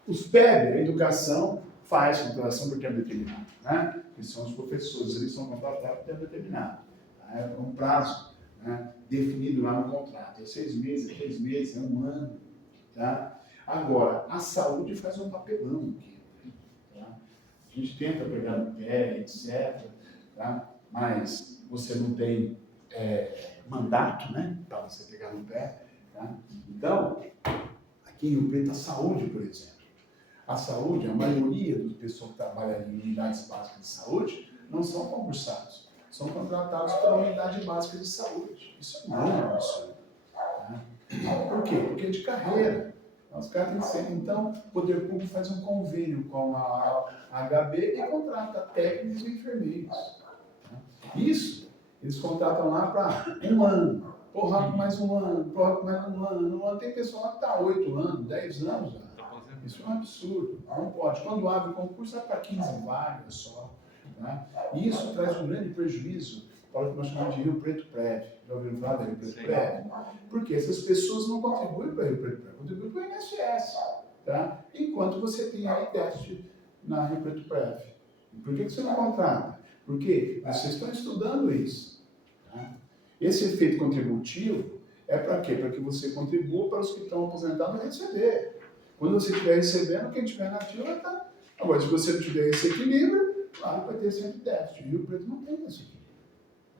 Os PEB, a educação, faz contratação por tempo determinado. Né? Que são os professores, eles são contratados por tempo determinado. Tá? É um prazo né, definido lá no contrato. É 6 meses, é 3 meses, é 1 ano. Tá? Agora, a saúde faz um papelão aqui. Tá? A gente tenta pegar no pé, etc. Tá? Mas você não tem mandato, né, para você pegar no pé. Tá? Então, aqui em Rio Preto, a saúde, por exemplo. A saúde, a maioria das pessoas que trabalham em unidades básicas de saúde não são concursados, são contratados pela unidade básica de saúde. Isso é muito absurdo. Tá? Por quê? Porque é de carreira. Os caras têm que ser. Então, o poder público faz um convênio com a HB e contrata técnicos e enfermeiros. Tá? Isso, eles contratam lá para 1 ano. Porra, mais 1 ano, porra, mais 1 ano. Tem pessoal que está 8 anos, 10 anos já. Isso é um absurdo, não pode. Quando abre o concurso, é para 15 vagas só. Tá? E isso traz um grande prejuízo para o que nós chamamos de Rio Preto Prévio. Já ouviram falar da Rio Preto Prévio? Porque essas pessoas não contribuem para o Rio Preto Prévio, contribuem para o INSS. Tá? Enquanto você tem aí déficit na Rio Preto Prévio. Por que você não contrata? Porque vocês estão estudando isso. Tá? Esse efeito contributivo é para quê? Para que você contribua para os que estão aposentados receber. Quando você estiver recebendo, quem estiver na ativa está. Agora, se você não tiver esse equilíbrio, claro, vai ter sempre déficit. E o Preto não tem esse equilíbrio.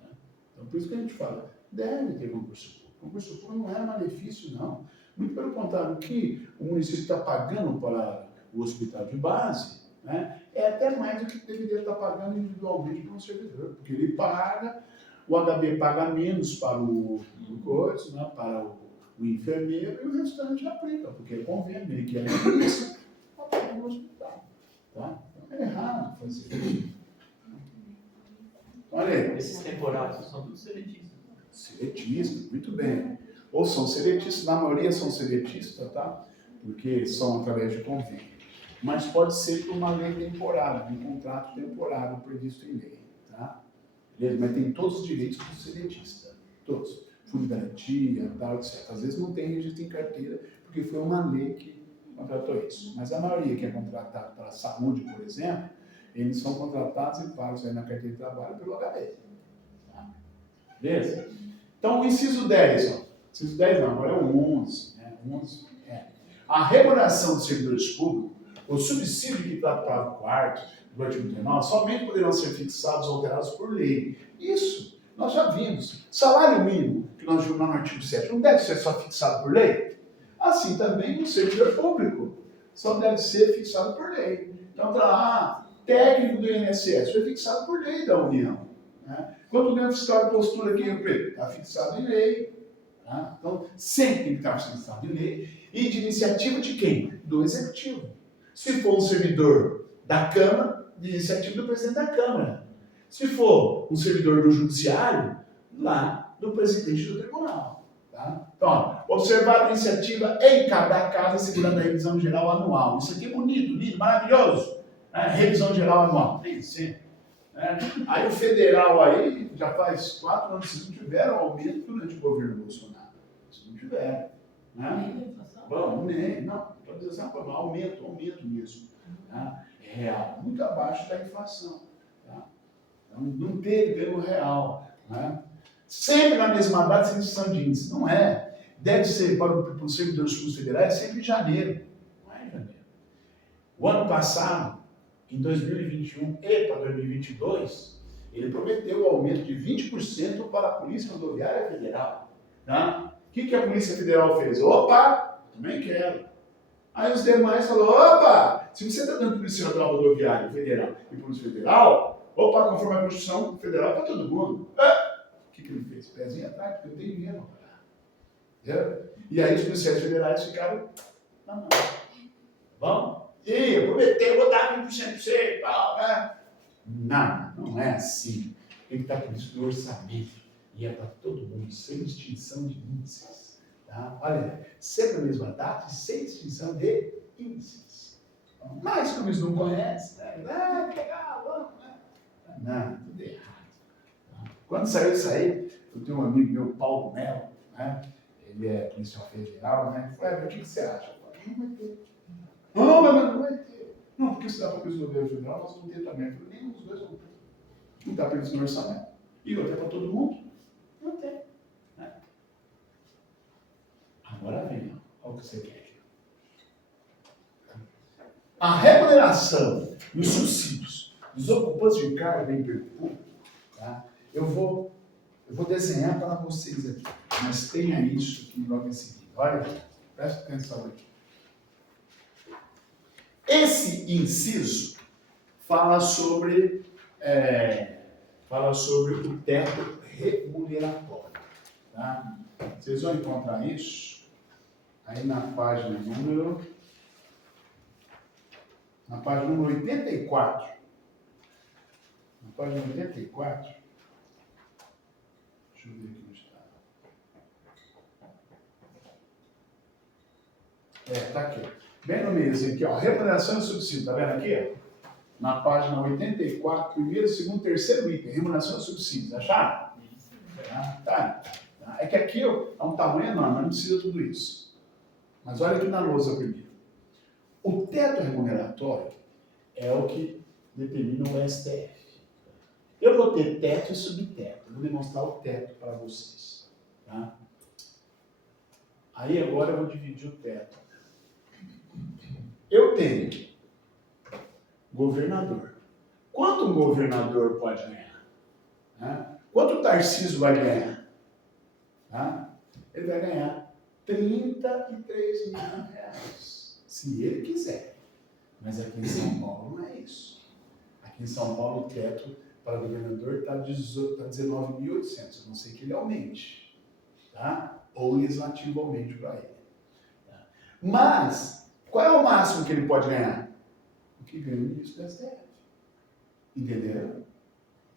Né? Então, por isso que a gente fala, deve ter concurso público. Concurso público não é malefício, não. Muito pelo contrário, o que o município está pagando para o hospital de base, né, é até mais do que deveria estar pagando individualmente para um servidor. Porque ele paga, o HB paga menos para o coisa, né, para o enfermeiro, e o restante aplica, porque é convênio, ele quer isso, aplica no hospital. Tá? Então é errado fazer isso. Olha aí. Esses temporários são todos seletistas. Seletistas, muito bem. Ou são seletistas, na maioria são seletistas, tá? Porque são através de convênio. Mas pode ser por uma lei temporária, um contrato temporário previsto em lei. Tá? Beleza? Mas tem todos os direitos do seletista. Todos. Fundo de garantia, tal, etc. Às vezes não tem registro em carteira, porque foi uma lei que contratou isso. Mas a maioria que é contratada para a saúde, por exemplo, eles são contratados e pagos aí na carteira de trabalho pelo HB. Tá? Beleza? Então, o inciso 10, ó. Inciso 10 não, agora é o 11. Né? 11 é. A remuneração dos servidores públicos, o subsídio que está para o quarto do artigo 39, somente poderão ser fixados ou alterados por lei. Isso, nós já vimos. Salário mínimo, que nós vimos lá no artigo 7, não deve ser só fixado por lei? Assim também o servidor público só deve ser fixado por lei. Então, está lá, técnico do INSS, foi fixado por lei da União. Né? Quanto ganho fiscal de postura aqui em Rio Preto? Está fixado em lei. Tá? Então, sempre tem que estar fixado em lei. E de iniciativa de quem? Do Executivo. Se for um servidor da Câmara, de iniciativa do presidente da Câmara. Se for um servidor do Judiciário, lá do presidente do Tribunal. Tá? Então, observar a iniciativa em cada casa, segurando a revisão geral anual. Isso aqui é bonito, lindo, maravilhoso. Né? Revisão geral anual. Tem sempre. Né? Aí o federal aí, já faz 4 anos que não tiveram aumento durante o governo Bolsonaro. Se não tiveram. Né? Bom, não, atualização foi aumento mesmo. Tá? É real, muito abaixo da inflação. Tá? Então, não teve pelo real. Né? Sempre na mesma data, sem distinção de índice. Não é. Deve ser para os servidores públicos federais sempre em janeiro. Não é em janeiro. O ano passado, em 2021 e para 2022, ele prometeu o aumento de 20% para a Polícia Rodoviária Federal. Tá? O que a Polícia Federal fez? Opa, também quero. Aí os demais falaram, opa, se você está dando Polícia Rodoviária Federal e Polícia Federal, opa, conforme a Constituição Federal para todo mundo. O que ele fez? Pezinho atrás, porque eu tenho dinheiro. E aí os policiais federais ficaram, não. Vamos? E eu prometei, vou dar 20% para você, não é assim. Tem que estar por isso do orçamento. E é para todo mundo, sem distinção de índices. Tá? Olha, sempre a mesma data e sem distinção de índices. Mas como eles não conhecem, né? Que legal, vamos, né? Não, tudo errado. Tá? Quando saiu isso aí, eu tenho um amigo meu, Paulo Melo, né? Ele é policial federal, né? Ele falou, o que você acha? Eu falei, não vai ter. Não, mas não vai ter. Não, porque se dá para o governo federal, nós vamos ter também. Eu falei, nenhum dos dois vão ter. Não está previsto no orçamento. E outra é para todo mundo? Não tem. que você quer? A remuneração e os subsídios dos ocupantes de cargo do emprego público, tá? Eu vou desenhar para vocês aqui, mas tenha isso aqui logo em seguida. Olha aqui, presta atenção aqui. Esse inciso fala sobre o teto remuneratório. Tá? Vocês vão encontrar isso aí na página número 84. Na página 84. Deixa eu ver aqui onde está. Tá aqui. Bem no meio, assim, aqui, ó. Remuneração e subsídio. Tá vendo aqui? Ó? Na página 84, primeiro, segundo, terceiro item. Remuneração e subsídios. Acharam? Tá. É que aqui ó, é um tamanho enorme, mas não precisa tudo isso. Mas olha aqui na lousa primeiro. O teto remuneratório é o que determina o STF. Eu vou ter teto e subteto. Eu vou demonstrar o teto para vocês. Tá? Aí agora eu vou dividir o teto. Eu tenho governador. Quanto um governador pode ganhar? Né? Quanto o Tarcísio vai ganhar? Tá? Ele vai ganhar 33 mil reais. Se ele quiser. Mas aqui em São Paulo não é isso. Aqui em São Paulo o teto para o governador está 19.800. A não ser que ele aumente. Tá? Ou legislativo aumente para ele. Tá? Mas, qual é o máximo que ele pode ganhar? O que ganha o ministro do STF. Entenderam?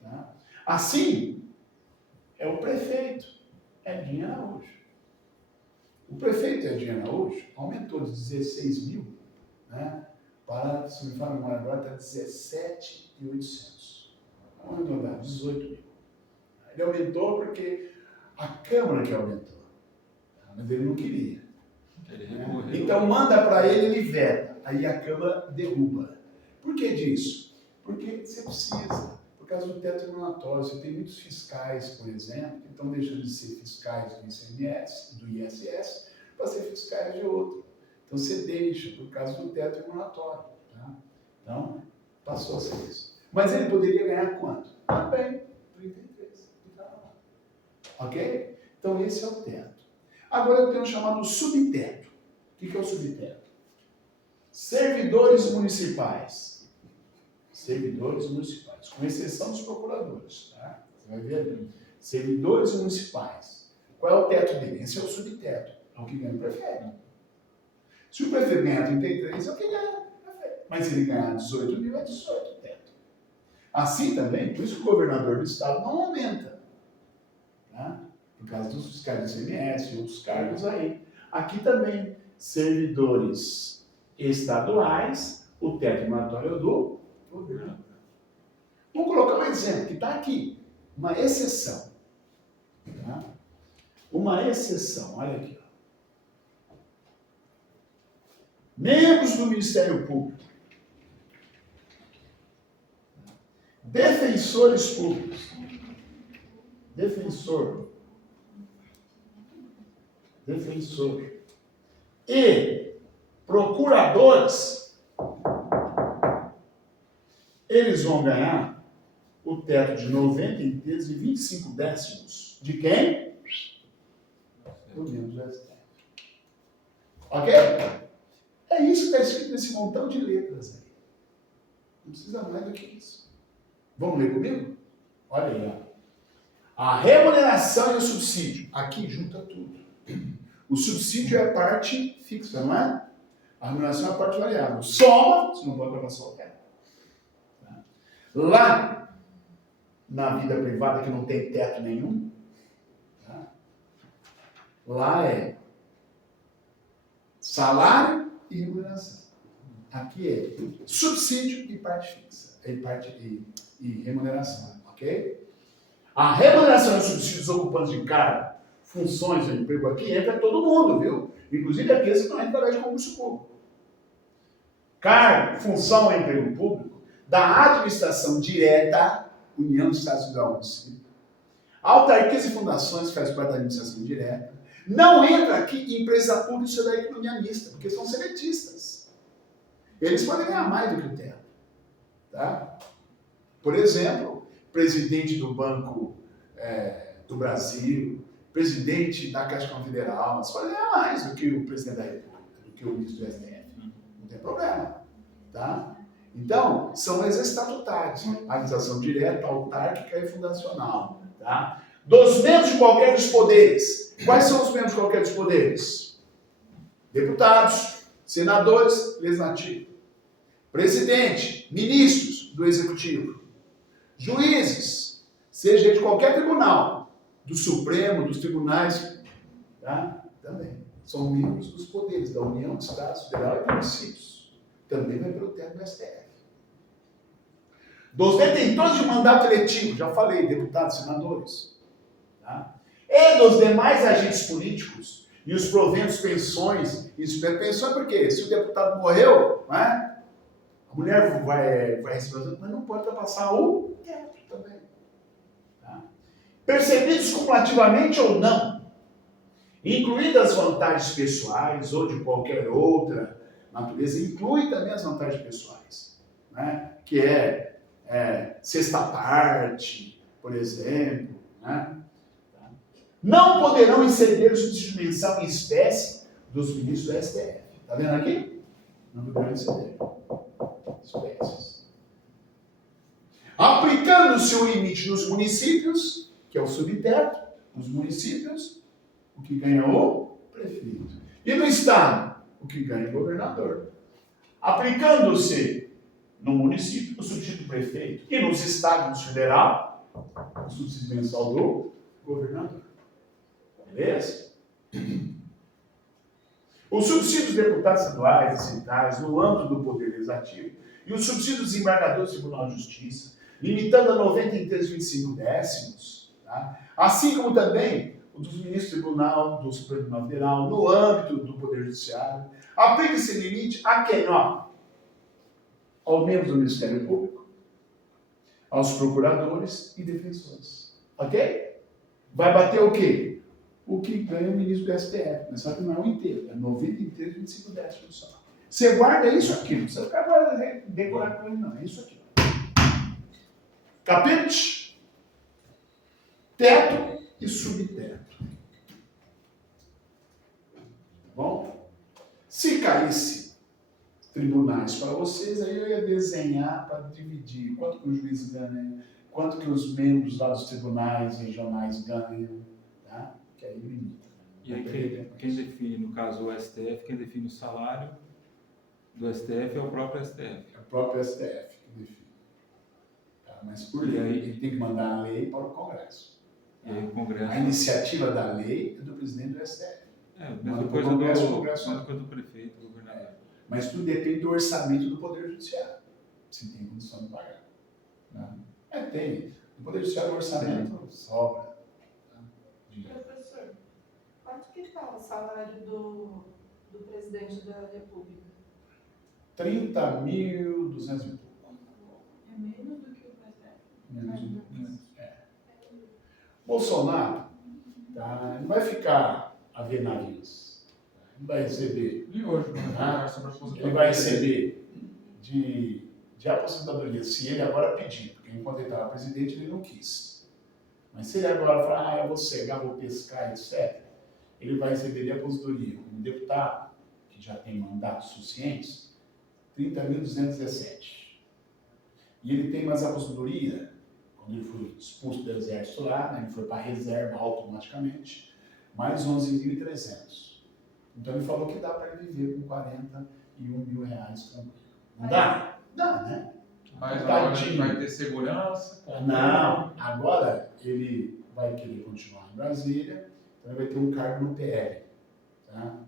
Tá? Assim, é o prefeito Edinho Araújo. O prefeito Edinho Araújo aumentou de 16 mil, né, para, se me fala memória agora, está 17.800. Vamos arredondar, 18 mil. Ele aumentou porque a Câmara que aumentou. Mas ele não queria. Né? Então manda para ele, ele veta. Aí a Câmara derruba. Por que disso? Porque você precisa. Por causa do teto remuneratório. Você tem muitos fiscais, por exemplo, que estão deixando de ser fiscais do ICMS, do ISS, para ser fiscais de outro. Então você deixa por causa do teto remuneratório. Tá? Então, passou a ser isso. Mas ele poderia ganhar quanto? Também, 33. Ok? Então esse é o teto. Agora eu tenho um chamado subteto. O que é o subteto? Servidores municipais. Servidores municipais, com exceção dos procuradores. Tá? Você vai ver ali. Servidores municipais. Qual é o teto dele? Esse é o subteto. É o que ganha o prefeito. Se o prefeito ganhar 33, é o que ganha o prefeito. Mas se ele ganhar 18 mil, é 18 o teto. Assim também, por isso que o governador do estado não aumenta. Tá? Por causa dos fiscais do ICMS e outros cargos aí. Aqui também, servidores estaduais, o teto remuneratório do governo. Vamos colocar um exemplo que está aqui. Uma exceção. Tá? Uma exceção, olha aqui. Ó. Membros do Ministério Público. Defensores públicos. Defensor. E procuradores, eles vão ganhar o teto de 90 inteiros e 25 décimos. De quem? Do membro do STF. Ok? É isso que está escrito nesse montão de letras aí. Não precisa mais do que isso. Vamos ler comigo? Olha aí, ó. A remuneração e o subsídio. Aqui junta tudo. O subsídio é a parte fixa, não é? A remuneração é a parte variável. Soma, você não pode ultrapassar o teto. Tá? Lá, na vida privada, que não tem teto nenhum, tá? Lá é salário e remuneração. Aqui é subsídio e parte fixa. E remuneração, ok? A remuneração e o subsídio dos ocupantes de cargo, funções de emprego aqui, entra todo mundo, viu? Inclusive aqueles que não entram através de concurso público. Cargo, função e emprego público, da administração direta, União dos Estados Unidos, autarquias e fundações que fazem parte da administração direta, Não entra aqui empresa pública isso da economia mista, porque são seletistas. Eles podem ganhar mais do que o teto. Tá? Por exemplo, presidente do Banco do Brasil, presidente da Caixa Econômica Federal, mas pode ganhar mais do que o presidente da República, do que o ministro do STF. Não tem problema. Tá? Então, são leis estatutárias, administração direta, autárquica e fundacional. Tá? Dos membros de qualquer dos poderes. Quais são os membros de qualquer dos poderes? Deputados, senadores, legislativo. Presidente, ministros do executivo. Juízes, seja de qualquer tribunal, do Supremo, dos tribunais, tá? Também. São membros dos poderes da União, do Estado, Federal e municípios. Também vai pelo teto do STF. Dos detentores de mandato eletivo, já falei, deputados, senadores. Tá? E dos demais agentes políticos e os proventos, pensões, pensões porque se o deputado morreu, não é? A mulher vai receber, mas não pode ultrapassar o teto também. Tá? Percebidos cumulativamente ou não, incluídas as vantagens pessoais ou de qualquer outra natureza, inclui também as vantagens pessoais, né? Que sexta parte, por exemplo, né? Não poderão exceder o subsídio mensal em espécie dos ministros do STF. Está vendo aqui? Não poderão exceder espécies. Aplicando-se o limite nos municípios, que é o subteto, nos municípios, o que ganha o prefeito. E no Estado, o que ganha o governador. Aplicando-se no município, o subsídio do prefeito. E nos estados federal, o subsídio mensal do governador. Beleza? Os subsídios de deputados estaduais e centrais no âmbito do Poder Legislativo e os subsídios dos desembargadores do Tribunal de Justiça, limitando a 93,25 décimos, tá? Assim como também o dos ministros do Tribunal, do Supremo Tribunal Federal, no âmbito do Poder Judiciário, aplica esse limite a quem? Aos membros do Ministério Público, aos procuradores e defensores. Ok? Vai bater o quê? O que ganha o ministro do STF. Mas só que não é o inteiro, é 93,25 décimos só. Você guarda isso aqui, não precisa ficar agora decorar com ele, não. É isso aqui. Capite? Teto e subteto. Bom? Se caísse tribunais para vocês, aí eu ia desenhar para dividir quanto que o juiz ganha, quanto que os membros lá dos tribunais regionais ganham, tá? Que aí limita. E aí quem define, no caso o STF, quem define o salário do STF é o próprio STF. É o próprio STF que define. Tá? Mas por lei, ele tem que mandar a lei para o Congresso. E aí o Congresso... A iniciativa da lei é do presidente do STF. Mesma coisa do prefeito, do governador. Mas tudo depende do orçamento do Poder Judiciário. Se tem condição de pagar. Né? Tem. No Poder Judiciário o orçamento sobra. Tá? Professor, quanto que está o salário do presidente da República? 30.200 e pouco. É menos do que o presidente? Menos. Bolsonaro, tá? Não vai ficar a ver navios. Não vai receber. E hoje, Ele vai receber de aposentadoria, se ele agora pedir, porque enquanto ele estava presidente ele não quis. Mas se ele agora falar, eu vou cegar, vou pescar, etc., ele vai receber de aposentadoria como deputado, que já tem mandatos suficientes, 30.217. E ele tem mais aposentadoria, quando ele foi expulso do exército lá, né, ele foi para a reserva automaticamente, mais 11.300. Então ele falou que dá para ele viver com 41 mil reais tranquilo. Não dá? Dá, né? Mas agora ele vai ter segurança? Não, agora ele vai querer continuar em Brasília, então ele vai ter um cargo no PL, tá?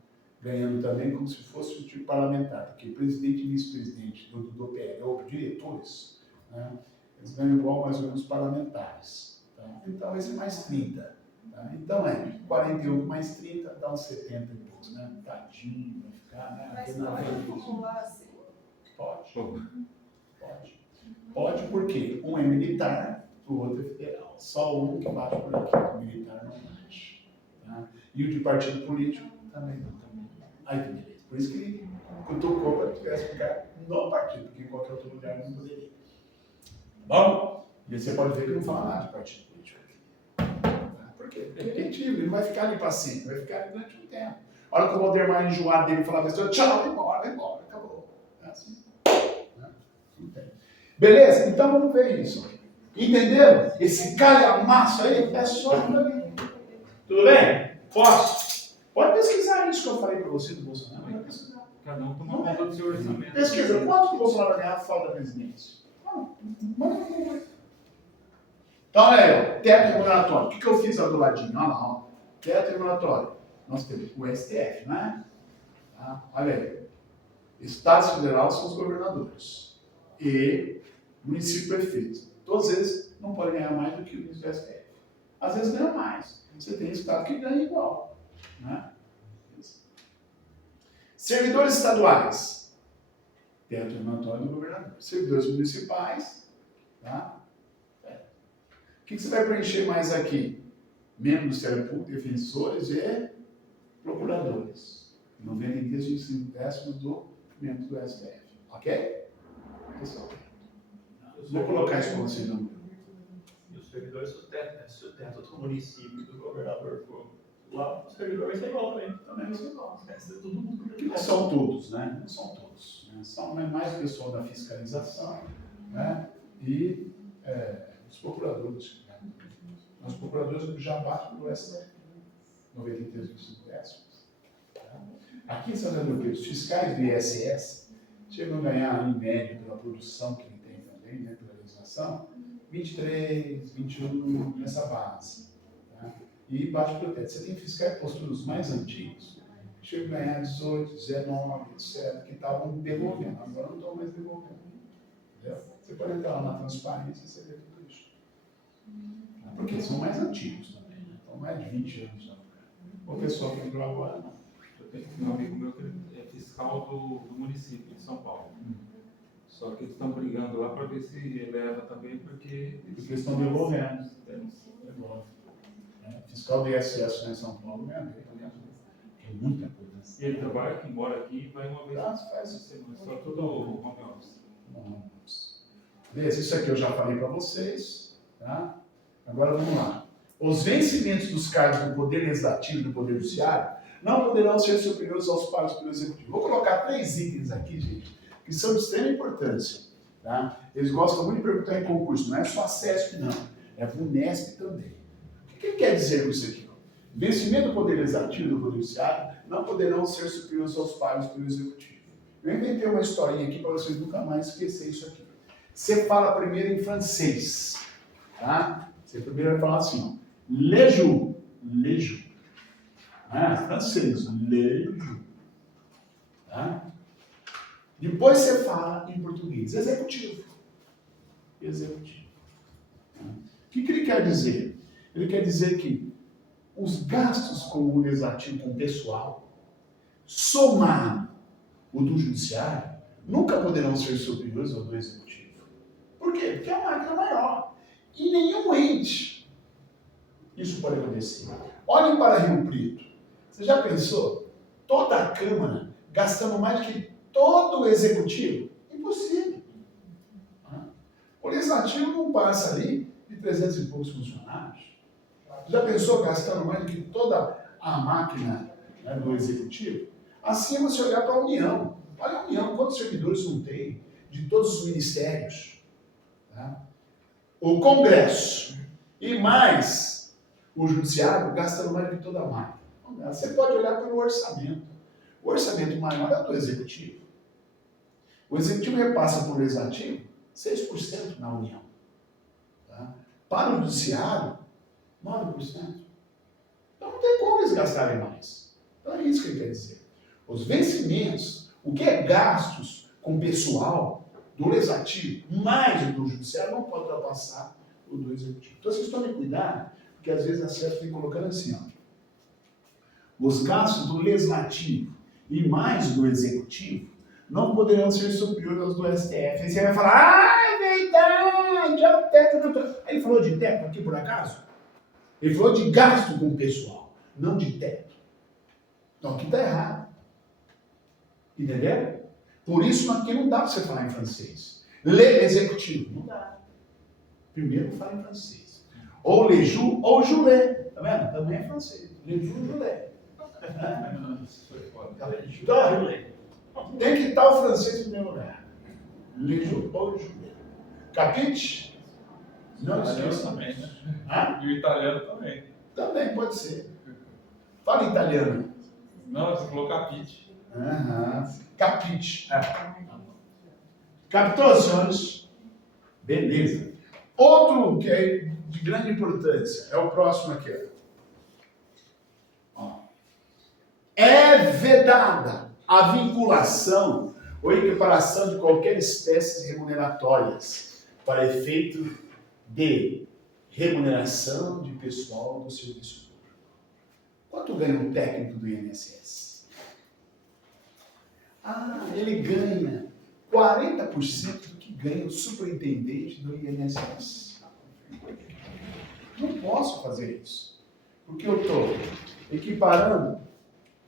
Ganhando também como se fosse um tipo parlamentar, porque presidente e vice-presidente do PL, ou diretores, né, eles ganham igual mais ou menos parlamentares. Tá? Então vai ser mais 30. Tá? Então 41 mais 30 dá uns 70 e poucos, né? Tadinho, vai ficar, né? Mas pode acumular assim? Pode. Pode porque um é militar, o outro é federal. Só um que bate por aqui, o militar não bate. Tá? E o de partido político também não. Aí tem direito. Por isso que ele cutucou para que tivesse ficar no partido, porque em qualquer outro lugar não poderia. Bom, e você pode ver que não fala nada de partido político aqui. Por quê? Porque ele é tímido, ele não vai ficar ali para sempre, vai ficar ali durante um tempo. A hora que o Valdemar enjoar dele e falar assim, tchau, vai embora, acabou. É assim. Beleza? Então vamos ver isso. Entenderam? Esse calhamaço aí é só para mim. Tudo bem? Posso? Pode pesquisar isso que eu falei para você do Bolsonaro. Pode pesquisar. Cada um toma conta do seu orçamento. Pesquisa. Quanto que o Bolsonaro vai ganhar fora da presidência? Então, olha aí, ó, teto regulatório. O que eu fiz lá do ladinho? Olha lá, ó. Teto regulatório. Nós temos o STF, né? Tá? Olha aí. Estados federais são os governadores. E município prefeito. Todos eles não podem ganhar mais do que o ministro do STF. Às vezes ganha mais. Você tem estado que ganha igual. Né? Servidores estaduais. Teto regulatório do governador. Servidores municipais. Tá? O que você vai preencher mais aqui? Membros do Ministério Público, defensores e procuradores. 93,5 do membro do STF. Ok? Pessoal. Vou colocar isso para vocês. Não. E os servidores, se o teto do município e do governador for lá, o servidor vai ser igual também. Também não sei lá. Vai ser todo mundo. Que não são todos, né? Não são todos. Né? São mais o pessoal da fiscalização, né? E os procuradores. Né? Os procuradores já batem do STF. 93,5 décimos. Aqui em Santa Catarina, os fiscais do ISS chegam a ganhar, em média, pela produção que ele tem também, né? Pela legislação, 23, 21, nessa base. Tá? E bate pelo teto. Você tem fiscais posturas mais antigos, que chegam a ganhar 18, 19, etc., que estavam devolvendo, agora não estão mais devolvendo. Entendeu? Você pode entrar lá na transparência e você vê tudo isso. Porque são mais antigos também, né? Estão mais de 20 anos já. O pessoal que entrou agora, não. Eu tenho um amigo meu que é fiscal do município de São Paulo. Só que eles estão brigando lá para ver se eleva também, porque eles estão devolvendo. Devolve. Fiscal do ISS em São Paulo, ganha bem. Tem muita coisa. E ele trabalha aqui, mora aqui e vai uma vez Ah, por faz. semana. Só tudo home office. Beleza, isso aqui eu já falei para vocês. Tá? Agora vamos lá. Os vencimentos dos cargos do Poder Legislativo e do Poder Judiciário não poderão ser superiores aos pagos pelo Executivo. Vou colocar 3 itens aqui, gente, que são de extrema importância. Tá? Eles gostam muito de perguntar em concurso, não é só a CESP, não. É a VUNESP também. O que ele quer dizer com isso aqui? Vencimento do Poder Legislativo e do Poder Judiciário não poderão ser superiores aos pagos pelo Executivo. Eu inventei uma historinha aqui para vocês nunca mais esquecer isso aqui. Você fala primeiro em francês. Tá? Você primeiro vai falar assim, ó. Leju. Francês. Leju. Tá? Depois você fala em português. Executivo. Tá? O que ele quer dizer? Ele quer dizer que os gastos com o legislativo, com o pessoal, somado o do judiciário, nunca poderão ser superiores ao do executivo. Por quê? Porque a máquina é maior. E nenhum ente isso pode acontecer. Olhem para Rio Preto. Você já pensou? Toda a Câmara gastando mais que todo o Executivo? Impossível. O Legislativo não passa ali de 300 e poucos funcionários. Já pensou gastando mais do que toda a máquina, né, do Executivo? Assim é você olhar para a União. Olha a União, quantos servidores não tem de todos os ministérios? Tá? O Congresso e mais o Judiciário gastando mais do que toda a máquina. Você pode olhar pelo orçamento. O orçamento maior é o do Executivo. O Executivo repassa para o Legislativo 6% na União. Tá? Para o Judiciário, 9%. Então não tem como eles gastarem mais. Então é isso que ele quer dizer. Os vencimentos, o que é gastos com pessoal do Legislativo, mais o do Judiciário, não pode ultrapassar o do Executivo. Então vocês tomem cuidado, porque às vezes a CEF vem colocando assim, ó. Os gastos do Legislativo e mais do Executivo não poderão ser superiores aos do STF. Aí você vai falar, é verdade, é o teto. Ele falou de teto aqui por acaso? Ele falou de gasto com o pessoal. não de teto. Então aqui está errado. Entendeu? Por isso aqui não dá para você falar em francês. Le executivo, não dá. Primeiro fala em francês. Ou le jour ou joulet. Tá vendo? Também é francês. Le jour, joulet. Isso foi foda. Então, tem que estar o francês em primeiro lugar. Le jour ou joulet. Capite? Não Italiano esqueça. também, né? Hã? E o italiano também. Também pode ser. Fala italiano. Não, você falou capite. Aham. Capite. Captou, senhores? Beleza. Outro que é de grande importância é o próximo aqui. Ó. É vedada a vinculação ou equiparação de qualquer espécie remuneratórias para efeito de remuneração de pessoal do serviço público. Quanto ganha um técnico do INSS? Ele ganha 40% do que ganha o superintendente do INSS. Não posso fazer isso, porque eu estou equiparando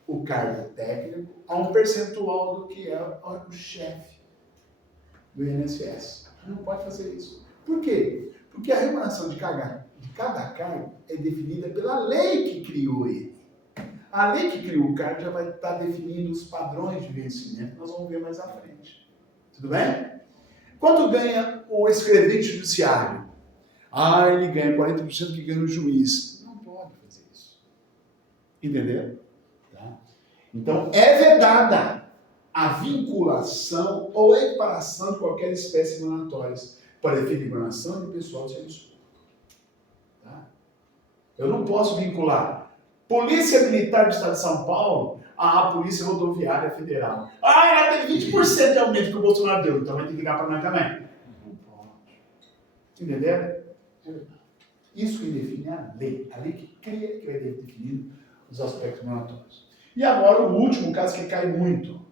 o cargo técnico a um percentual do que é o chefe do INSS. Não pode fazer isso. Por quê? Porque a remuneração de cada cargo é definida pela lei que criou ele. A lei que criou o cargo já vai estar definindo os padrões de vencimento, nós vamos ver mais à frente. Tudo bem? Quanto ganha o escrevente judiciário? Ele ganha 40% que ganha o juiz. Não pode fazer isso. Entendeu? Tá? Então, é vedada a vinculação ou a equiparação de qualquer espécie remuneratória para efeito de remuneração de pessoal de serviço público. Tá? Eu não posso vincular Polícia Militar do Estado de São Paulo à Polícia Rodoviária Federal. Ela teve 20% de aumento que o Bolsonaro deu, então vai ter que dar para nós também. Não pode. Entenderam? Isso que define a lei que cria, que vai definir os aspectos remuneratórios. E agora o último caso que cai muito.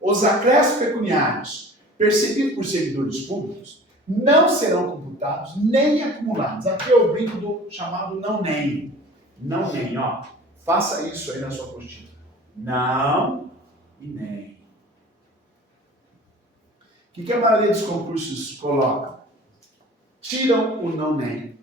Os acréscimos pecuniários percebidos por servidores públicos não serão computados nem acumulados. Aqui é o brinco do chamado não nem. Não nem, ó. Faça isso aí na sua apostila. Não e nem. O que a maioria dos concursos coloca? Tiram o não nem.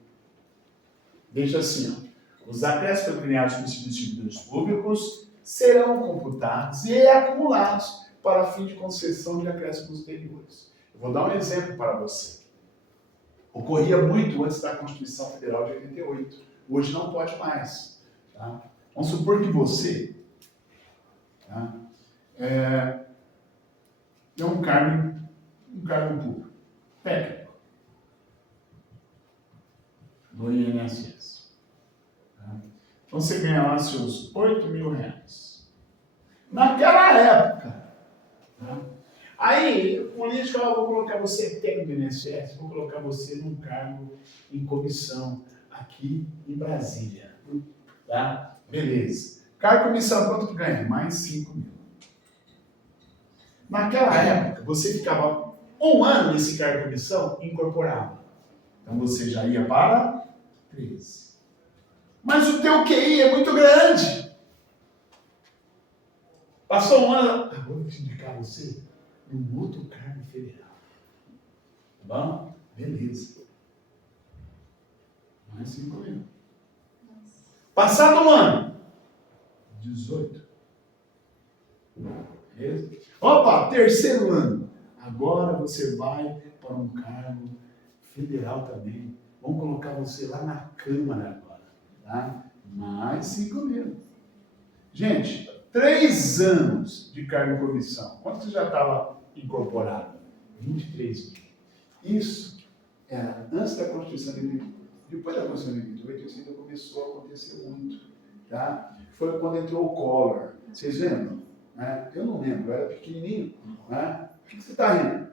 Deixa assim, ó. Os acréscimos pecuniários percebidos por servidores públicos serão computados e acumulados para fim de concessão de acréscimos ulteriores. Eu vou dar um exemplo para você. Ocorria muito antes da Constituição Federal de 88. Hoje não pode mais. Tá? Vamos supor que você é um cargo público, técnico, do INSS. Tá? Então você ganha lá seus R$8.000. Naquela época, tá? Aí, político, eu vou colocar você técnico do INSS, vou colocar você num cargo em comissão aqui em Brasília. Tá? Beleza. Cargo comissão, quanto que ganha? Mais 5.000. Naquela época, você ficava 1 ano nesse cargo comissão e incorporava. Então você já ia para 13. Mas o teu QI é muito grande. Passou 1 ano, vou indicar você num outro cargo federal. Tá bom? Beleza. Mais 5.000. Passado 1 ano, 18. Beleza? Opa, 3º ano. Agora você vai para um cargo federal também. Vamos colocar você lá na Câmara agora. Tá? Mais 5.000. Gente, 3 anos de cargo em comissão. Quanto você já estava incorporado? 23.000. Isso era antes da Constituição de 88. Depois da Constituição de 88, isso ainda começou a acontecer muito. Tá? Foi quando entrou o Collor. Vocês lembram? Né? Eu não lembro, eu era pequenininho. Né? O que você está rindo?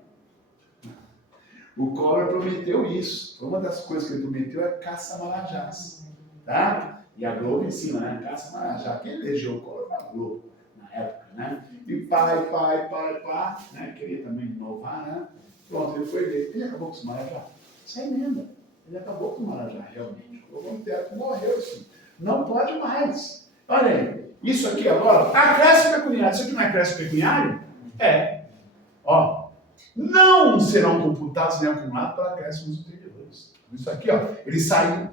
O Collor prometeu isso. Uma das coisas que ele prometeu é caça-marajás. Tá? E a Globo em cima, né? Caça-marajá. Quem elegeu o Collor foi a Globo, na época. Né? E pá, né? Queria também inovar, né? Pronto, ele foi eleito. Ele acabou com os marajá. Sem emenda. Ele acabou com o marajá, realmente. Colocou no teto, morreu assim. Não pode mais. Olha aí, isso aqui agora, acréscimo pecuniário. Isso aqui não é acréscimo pecuniário? É. Ó, não serão computados nem acumulados para acréscimos anteriores. Isso aqui, ó, ele saiu,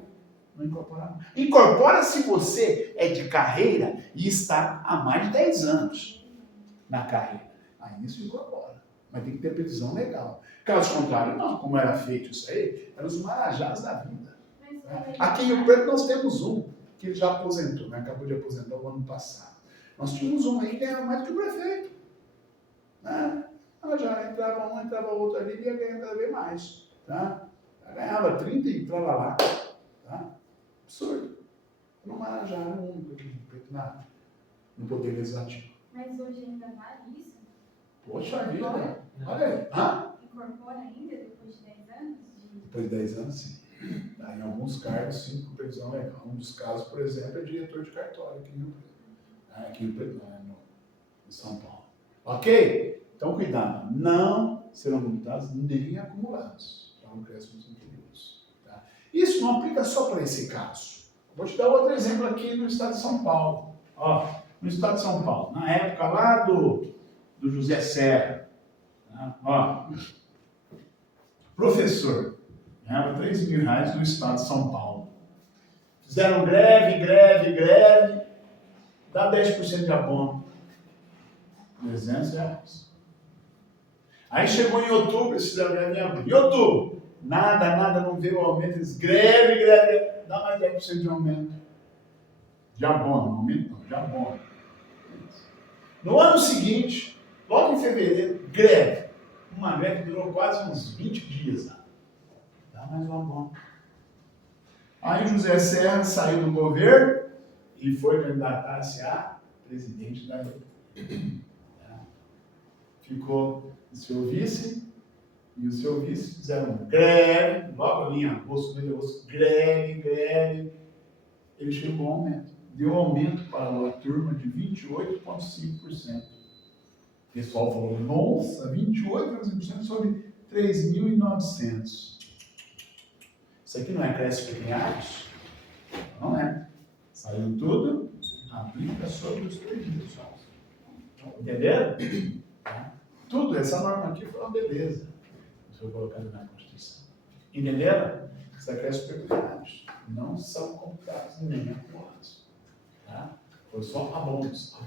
não incorpora. Incorpora se você é de carreira e está há mais de 10 anos na carreira. Aí isso incorpora. Mas tem que ter previsão legal. Caso contrário, não. Como era feito isso aí, eram os marajás da vida. Aqui em Rio Preto nós temos um, que ele já aposentou, né? Acabou de aposentar o ano passado. Nós tínhamos um aí que ganhava mais do que o prefeito. Né? Já entrava um, entrava outro ali e ia ganhar cada vez mais. Tá? Já ganhava 30 e entrava lá. Tá? Absurdo. No Marajá, era um único aqui em Rio Preto, no Poder Legislativo. Mas hoje ainda vale isso? Poxa vida. Olha aí. Hã? Incorpora ainda depois de 10 anos? Depois de 10 anos, sim. Em alguns cargos, sim, com previsão legal. Um dos casos, por exemplo, é diretor de cartório aqui em Rio Preto. Aqui em Rio Preto, não, em São Paulo. Ok? Então, cuidado. Não serão computados nem acumulados para acréscimos anteriores. Tá? Isso não aplica só para esse caso. Vou te dar outro exemplo aqui no estado de São Paulo. Ó, no estado de São Paulo, na época lá do José Serra. Tá? Ó, professor. Ganhava R$3.000 no estado de São Paulo. Fizeram greve, dá 10% de abono. R$300. Aí chegou em outubro, eles fizeram greve em abril. Em outubro, nada, não veio o aumento. Eles greve, dá mais 10% de aumento. De abono, não aumento não, de abono. No ano seguinte, logo em fevereiro, greve. Uma greve que durou quase uns 20 dias. Mais um abono. Aí o José Serra saiu do governo e foi candidatar-se a presidente da República. Ficou o seu vice e o seu vice fizeram greve, logo ali em agosto, greve. Ele chegou ao aumento. Deu aumento para a turma de 28,5%. O pessoal falou, nossa, 28,5% sobre 3.900. Isso aqui não é acréscimo pecuniários? Não é. Saiu tudo, aplica sobre os perdidos. Entenderam? Tudo, essa norma aqui foi uma beleza. Foi colocada na Constituição. Entenderam? Os acréscimos pecuniários não são computados nem acumulados. Tá? Foi só abonos.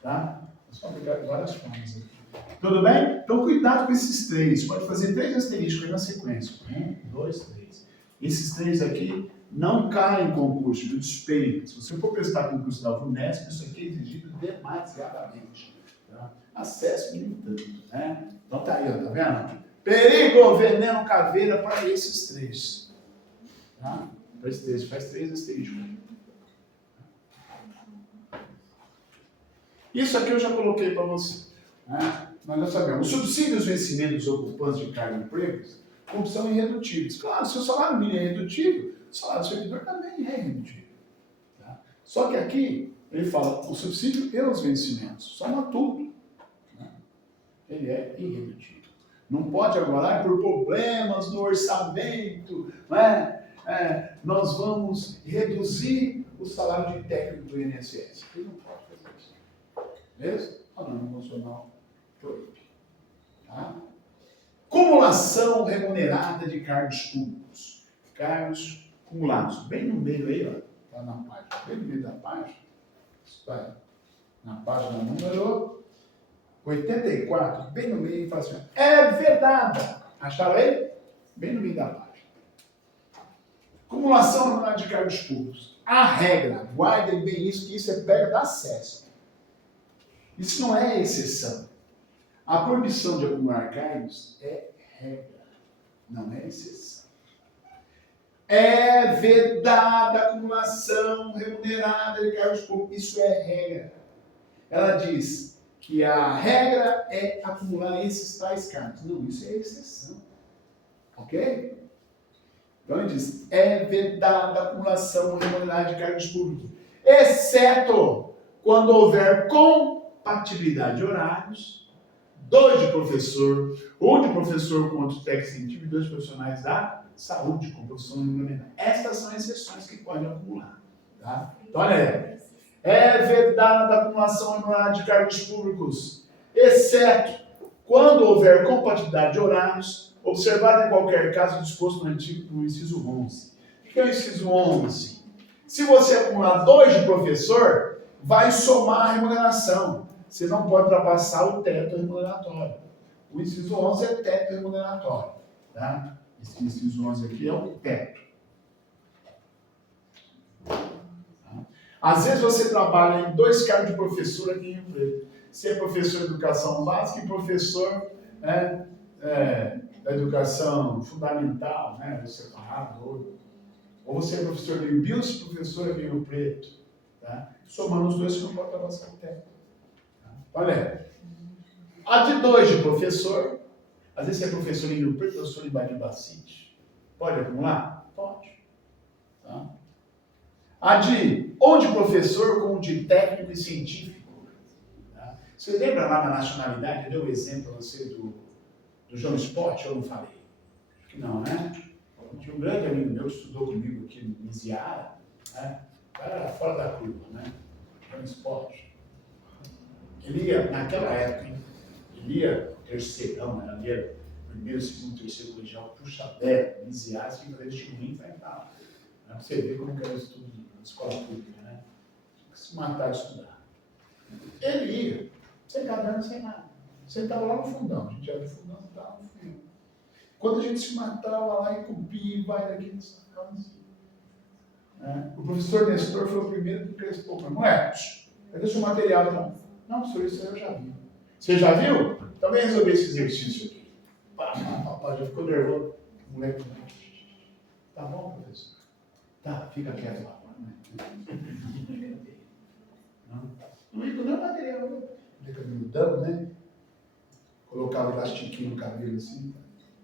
Tá? Nós vamos aplicar várias formas aqui. Tudo bem? Então, cuidado com esses três. Pode fazer 3 asteriscos aí na sequência. 1, 2, 3. Esses 3 aqui não caem em concurso, do despeito. Se você for prestar concurso da VUNESP, isso aqui é exigido demasiadamente. Tá? Acesse nem tanto. Né? Então tá aí, ó, tá vendo? Perigo, veneno, caveira para esses 3. Tá? Para esses 3, faz 3 asteriscos. Isso aqui eu já coloquei para você. Nós já sabemos. Os subsídios vencimentos dos ocupantes de cargos e empregos são irredutíveis. Claro, se o salário mínimo é irredutível, o salário do servidor também é irredutível. Tá? Só que aqui, ele fala o subsídio e os vencimentos. Soma tudo. Né? Ele é irredutível. Não pode agora, por problemas no orçamento, nós vamos reduzir o salário de técnico do INSS. Ele não pode fazer isso. Beleza? A norma constitucional proíbe. Tá? Cumulação remunerada de cargos públicos. Cargos acumulados. Bem no meio aí, ó. Está na página. Bem no meio da página. Está na página número 84. Bem no meio, fala assim, é vedada. Acharam aí? Bem no meio da página. Acumulação remunerada de cargos públicos. A regra, guardem bem isso, que isso é pega da CESP. Isso não é exceção. A proibição de acumular cargos é regra, não é exceção. É vedada a acumulação remunerada de cargos públicos. Isso é regra. Ela diz que a regra é acumular esses tais cargos. Não, isso é exceção. Ok? Então ele diz, é vedada a acumulação remunerada de cargos públicos, exceto quando houver compatibilidade de horários, 2 de professor, 1 de professor com outro técnico científico e 2 profissionais da saúde com profissão regulamentar. Estas são exceções que podem acumular. Tá? Então, olha aí. É vedada a acumulação anual de cargos públicos, exceto quando houver compatibilidade de horários, observado em qualquer caso disposto no inciso 11. O que é o inciso 11? Se você acumular 2 de professor, vai somar a remuneração. Você não pode ultrapassar o teto remuneratório. O inciso 11 é teto remuneratório. Tá? Esse inciso 11 aqui é o teto. Às vezes você trabalha em 2 cargos de professor aqui em Rio Preto. Você é professor de educação básica e professor da educação fundamental, né? Separado. Ou você é professor de bios e professor aqui em Rio Preto. Tá? Somando os 2, você não pode ultrapassar o teto. Tá? Olha aí. A de 2 de professor, às vezes você é professor em Rio Preto, professor em Badibacite. Pode acumular? Pode. Tá? A de onde professor com de técnico e científico. Tá? Você lembra lá na nacionalidade, eu dei um exemplo a você do João Sport, eu não falei? Acho que não, né? Tinha um grande amigo meu que estudou comigo aqui em Ziara, né? O cara era fora da curva, né? João Sport. Ele ia, naquela época, ele ia terceirão, né? Ele ia primeiro, segundo, terceiro colegial, puxa velho, em Ziara, você tinha que fazer vestibulinho para entrar. Pra você ver como que era o estudo de escola pública, né? Tinha que se matar de estudar. Ele ia, sem caderno, sem nada. Você estava lá no fundão, a gente era do fundão, estava no fundão. Quando a gente se matava lá e cupia, vai daqui, nessa casa. O professor Nestor foi o primeiro que crespou. Não é? Cadê o seu material? Não, professor, isso aí eu já vi. Você já viu? Então vem resolver esse exercício aqui. Papai já ficou nervoso. O moleque, tá bom, professor? Tá, fica quieto lá. Não ia nem o material, né? Mudando, né? Colocava plastiquinho no cabelo assim.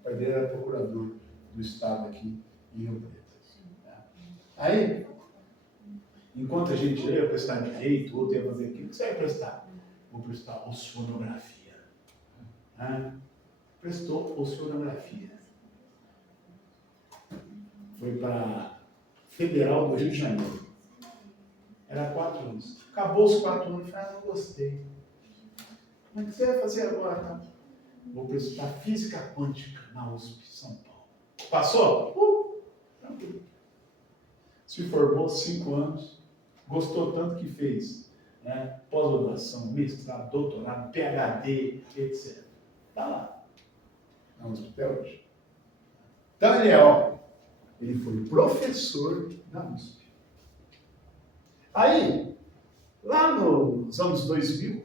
O pai dele era procurador do estado aqui em Rio Preto. Aí, enquanto a gente ia prestar direito, outro ia fazer aquilo, o que você ia prestar? Vou prestar oceanografia. Prestou oceanografia. Foi para Federal do Rio de Janeiro. Era 4 anos. Acabou os 4 anos, falei, não gostei. Mas o que você vai fazer agora? Tá? Vou prestar Física Quântica na USP, São Paulo. Passou? Tranquilo. Se formou 5 anos, gostou tanto que fez, né? Pós-graduação, mestrado, doutorado, PhD, etc. Está lá, na USP até hoje. Então ele foi professor da USP. Aí, lá nos anos 2000,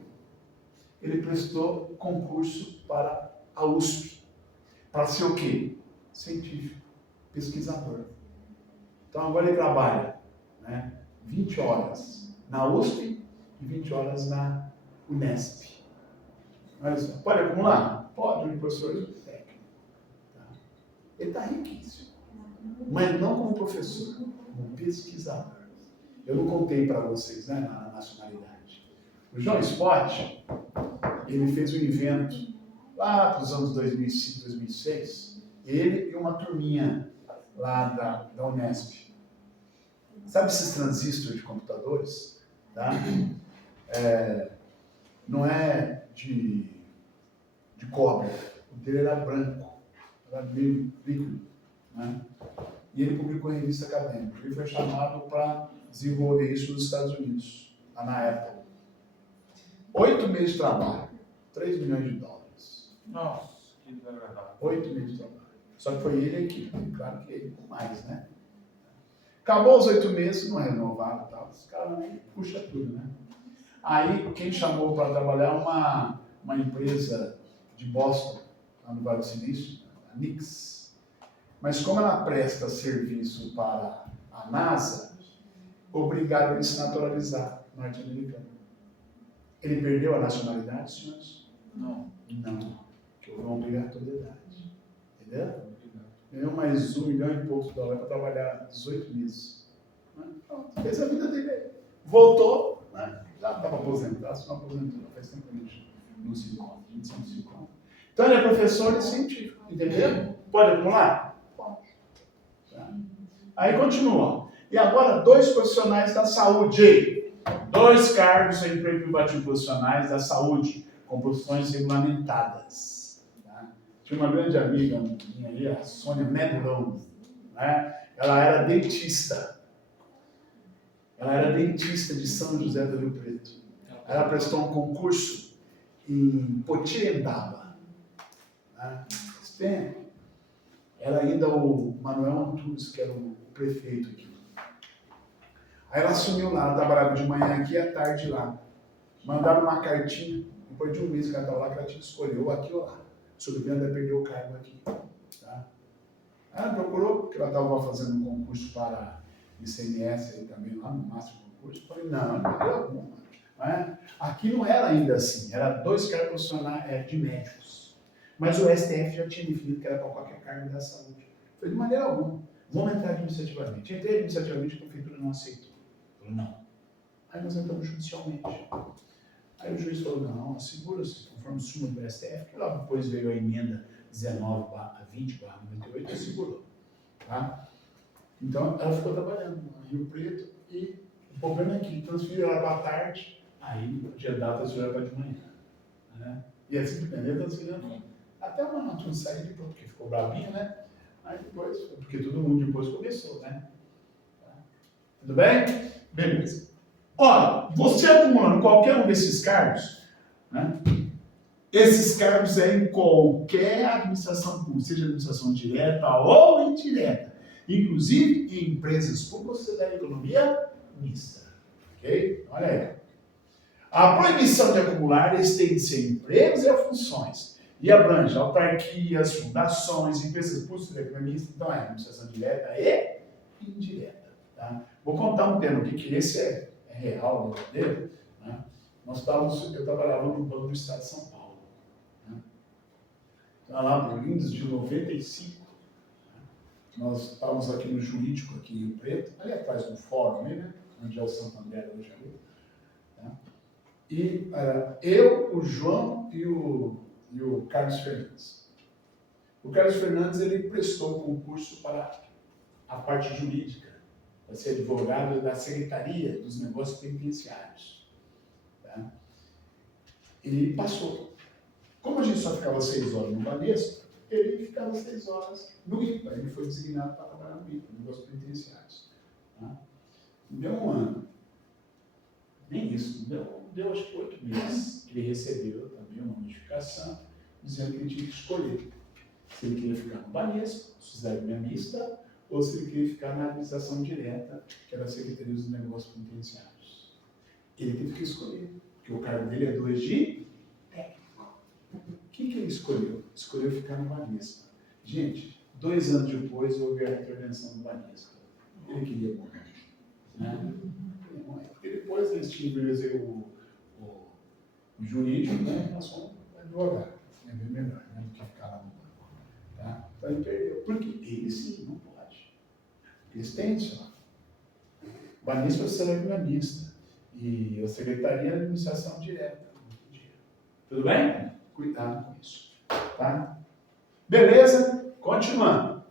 ele prestou concurso para a USP. Para ser o quê? Científico, pesquisador. Então agora ele trabalha, né, 20 horas na USP e 20 horas na Unesp. Mas pode acumular? Pode, um professor técnico. Tá? Ele está riquíssimo. Mas não como professor, como pesquisador. Eu não contei para vocês, né, na nacionalidade. O João Sport, ele fez um evento lá para os anos 2005, 2006, ele e uma turminha lá da Unesp. Sabe esses transistores de computadores? Tá? Não é de cobre, o dele era branco, era meio líquido. Né? E ele publicou em revista acadêmica. Ele foi chamado para desenvolver isso nos Estados Unidos, lá na Apple. 8 meses de trabalho, 3 milhões de dólares. Nossa, que desagradável. 8 meses de trabalho. Só que foi ele e a equipe, claro que ele com mais, né? Acabou os 8 meses, não renovaram e tal. Os caras puxam tudo, né? Aí, quem chamou para trabalhar uma empresa de Boston, lá no Vale do Silício, a Nix. Mas como ela presta serviço para a NASA, obrigaram ele a se naturalizar norte-americano. Ele perdeu a nacionalidade, senhores? Não. Não, que houve uma obrigatoriedade. Entendeu? Ganhou mais $1 milhão e poucos para trabalhar 18 meses. Pronto, fez a vida dele. Voltou, né? Já estava aposentado, se não aposentou, faz tempo que a gente não se encontra, a gente sempre se encontra. Então ele é professor e científico, entendeu? Pode acumular? Pode. Tá? Aí continua. E agora, 2 profissionais da saúde. 2 cargos em emprego privativo profissionais da saúde, com profissões regulamentadas. Tá? Tinha uma grande amiga minha aí, a Sônia Medlon, né? Ela era dentista. Ela era dentista de São José do Rio Preto. Ela prestou um concurso em Potirendaba. Né? Era ainda o Manuel Antunes, que era o prefeito aqui. Aí ela assumiu lá, ela trabalhava de manhã aqui e à tarde lá. Mandaram uma cartinha, depois de um mês que ela estava lá, que ela tinha que escolher ou aqui ou lá. Sobre Bento vai perder o cargo aqui. Tá? Ela procurou, porque ela estava fazendo um concurso para ICMS aí também, lá no máximo concurso. Eu falei, não maneira alguma. Né? Aqui não era ainda assim, era 2 cargos profissionais de médicos. Mas o STF já tinha definido que era para qualquer cargo da saúde. Eu falei, de maneira alguma. Vamos entrar administrativamente. Entrei administrativamente, a prefeitura não aceitou. Falou, não. Aí nós entramos judicialmente. Aí o juiz falou, não, assegura-se, conforme súmula do STF, que lá depois veio a emenda 19/20/98, assegurou. Tá? Então, ela ficou trabalhando no Rio Preto e o problema é que transferiu ela para a tarde, aí o dia da transferiu ela para de manhã. Né? E assim, transferindo. Até uma notícia sair de pronto, porque ficou bravinho, né? Aí depois, porque todo mundo depois começou, né? Tá? Tudo bem? Beleza. Olha, você acumulando qualquer um desses cargos, né? Esses cargos é em qualquer administração pública, seja administração direta ou indireta, inclusive em empresas públicas, você dá economia mista. Ok? Olha aí. A proibição de acumular estende-se a empregos e a funções, e abrange autarquias, fundações, empresas públicas da economia mista, então é administração direta e indireta. Tá? Vou contar um termo aqui, que esse é real, verdadeiro. Né? Eu trabalhava no Banco do Estado de São Paulo. Né? Então, lá por Windows de 95, né? Nós estávamos aqui no jurídico, aqui em Rio Preto, ali atrás do fórum, né? Onde é o Santander hoje ali. Tá? E eu, o João e o Carlos Fernandes. O Carlos Fernandes ele prestou o concurso para a parte jurídica, para ser advogado da Secretaria dos Negócios Penitenciários. Tá? Ele passou. Como a gente só ficava 6 horas no Banespa, ele ficava 6 horas no IPA. Ele foi designado para trabalhar no IPA, Negócios Penitenciários. Tá? Deu um ano. Nem isso. Deu acho que 8 meses que ele recebeu também uma notificação dizendo que ele tinha que escolher se ele queria ficar no Banespa, sociedade mista, ou se ele queria ficar na administração direta, que era a Secretaria dos Negócios Penitenciários. Ele teve que escolher, porque o cargo dele é 2 de técnico. O que ele escolheu? Escolheu ficar no Banespa. Gente, 2 anos depois houve a intervenção do Banespa. Ele queria morrer. Né? Porque depois eles tinham o jurídico, né? Nós fomos advogar. É bem melhor, né? Do que ficar lá no banco. Tá? Então ele perdeu. Porque ele sim, não pode. Eles têm isso lá. O Banespa é sociedade mista. E a Secretaria de Administração Direta. Tudo bem? Cuidado com isso. Tá? Beleza? Continuando.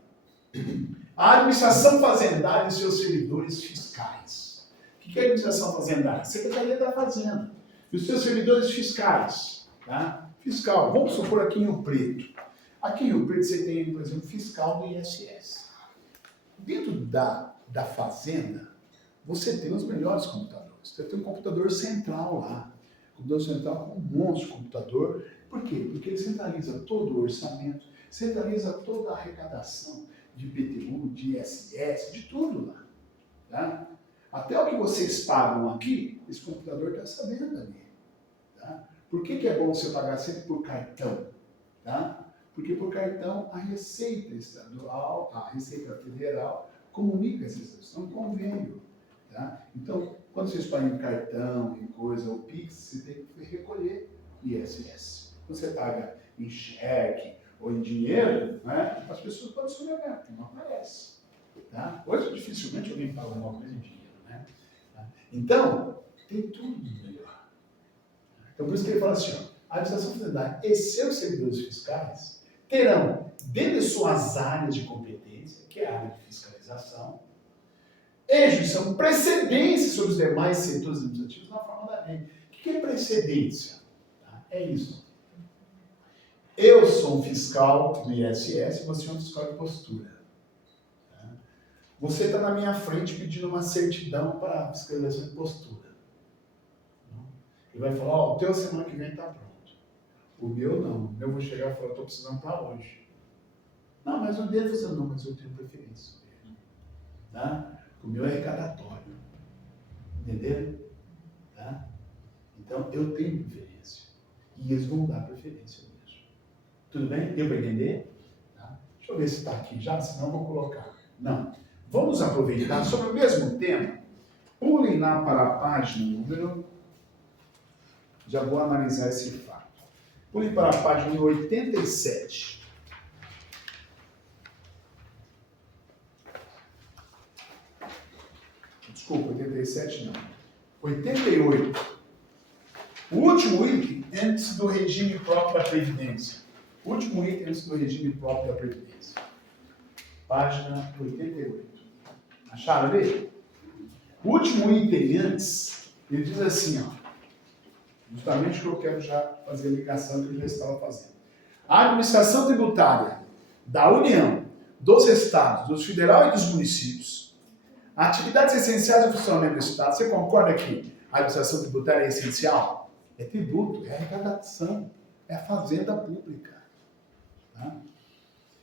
A administração fazendária e seus servidores fiscais. O que é a administração fazendária? Secretaria da Fazenda. E os seus servidores fiscais. Tá? Fiscal. Vamos supor aqui em Rio Preto. Aqui em Rio Preto você tem, por exemplo, fiscal do ISS. Dentro da Fazenda, você tem os melhores computadores. Você tem um computador central lá. O computador central com um monte de computador. Por quê? Porque ele centraliza todo o orçamento, centraliza toda a arrecadação de IPTU, de ISS, de tudo lá. Tá? Até o que vocês pagam aqui, esse computador está sabendo ali. Tá? Por que é bom você pagar sempre por cartão? Tá? Porque por cartão a Receita Estadual, a Receita Federal comunica essa situação, um convênio. Tá? Então, quando vocês pagam em cartão, em coisa, ou Pix, você tem que recolher ISS. Quando você paga em cheque ou em dinheiro, né, as pessoas podem sonegar, porque não aparece. Tá? Hoje, dificilmente alguém paga alguma coisa em dinheiro. Né? Tá? Então, tem tudo de melhor. Então, por isso que ele fala assim, ó, a administração fazendária e seus servidores fiscais terão, dentro de suas áreas de competência, que é a área de fiscalização, Eixos são precedências sobre os demais setores administrativos na forma da lei. O que é precedência? Tá? É isso. Eu sou um fiscal do ISS e você é um fiscal de postura. Tá? Você está na minha frente pedindo uma certidão para fiscalização de postura. Ele vai falar, ó, o teu semana que vem está pronto. O meu não. O meu eu vou chegar e falar, estou precisando para hoje. Não, mas o dele você não, mas eu tenho preferência. Tá? O meu é arrecadatório. Entenderam? Tá? Então, eu tenho preferência. E eles vão dar preferência mesmo. Tudo bem? Deu para entender? Tá? Deixa eu ver se está aqui já, senão eu vou colocar. Não. Vamos aproveitar sobre o mesmo tema. Pulem lá para a página número... Já vou analisar esse fato. Pulem para a página número 87. Desculpa, 87 não. 88. O último item antes do regime próprio da Previdência. O último item antes do regime próprio da Previdência. Página 88. Acharam ali? O último item antes, ele diz assim, ó. Justamente o que eu quero já fazer a ligação que eu já estava fazendo. A administração tributária da União, dos Estados, dos Federal e dos municípios, atividades essenciais do funcionamento do Estado. Você concorda que a administração tributária é essencial? É tributo, é arrecadação, é a fazenda pública. Tá?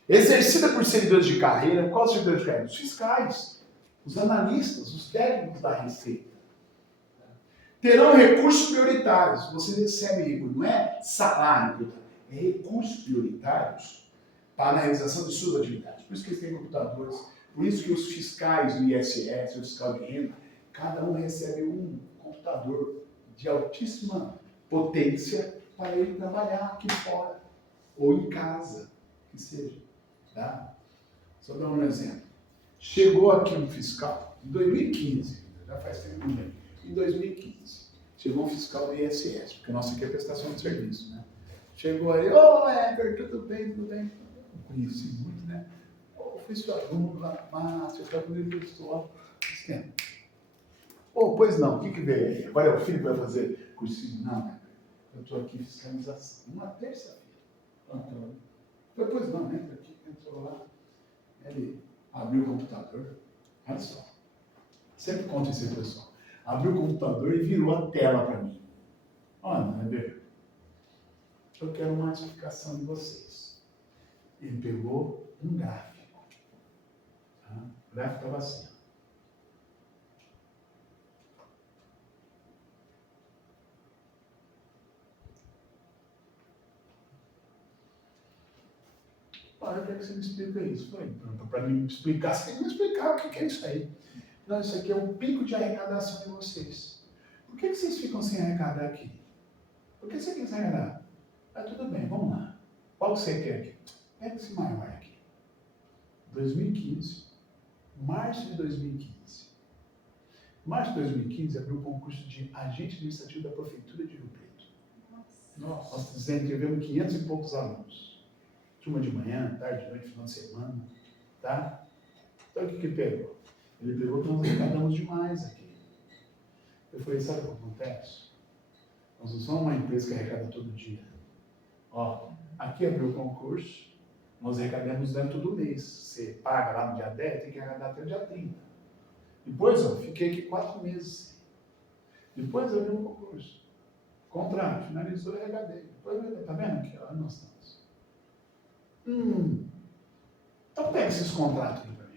Exercida por servidores de carreira, quais servidores de carreira? Os fiscais, os analistas, os técnicos da Receita. Terão recursos prioritários. Você recebe, não é salário, é recursos prioritários para a realização de suas atividades. Por isso que eles têm computadores, por isso que os fiscais do ISS, o fiscal de renda, cada um recebe um computador de altíssima potência para ele trabalhar aqui fora, ou em casa, que seja. Tá? Só dar um exemplo. Chegou aqui um fiscal, em 2015, já faz tempo mesmo, em 2015, chegou um fiscal do ISS, porque a nossa aqui é prestação de serviço, né? Chegou aí, ô Éder, tudo bem, tudo bem? Não conheci muito, né? Ô, fui seu aluno lá, Márcio, eu estava no pessoal. Ô, pois não, o que veio aí? Agora é o filho que vai fazer cursinho? Não, né? Eu estou aqui fiscalização, uma terça-feira. Antônio. Pois não, entra aqui, entrou lá. Ele abriu o computador, olha só. Sempre conto isso aí, pessoal. Abriu o computador e virou a tela para mim. Olha, Éder, eu quero uma explicação de vocês. Ele pegou um gráfico. Tá? O gráfico estava assim. Olha, eu quero que você me explique isso. Falei, para me explicar, você tem que me explicar o que é isso aí. Não, isso aqui é um pico de arrecadação de vocês. Por que vocês ficam sem arrecadar aqui? Por que você quer sem arrecadar? Ah, tudo bem, vamos lá. Qual que você quer aqui? Pega esse maior aqui. 2015. Março de 2015. Março de 2015 abriu o concurso de agente administrativo da Prefeitura de Rio Preto. Nossa. Nós desenvolvemos 500 e poucos alunos. Turma de manhã, tarde, noite, final de semana. Tá? Então o que pegou? Ele pegou que nós arrecadamos demais aqui. Eu falei, sabe o que acontece? Nós não somos uma empresa que arrecada todo dia. Ó, aqui abriu o concurso, nós arrecadamos dentro do mês. Você paga lá no dia 10, tem que arrecadar até o dia 30. Depois, ó, fiquei aqui 4 meses. Depois abriu o concurso. Contrato, finalizou e arrecadei. Depois, tá vendo aqui? Ó, nós estamos. Então pega esses contratos aí para mim.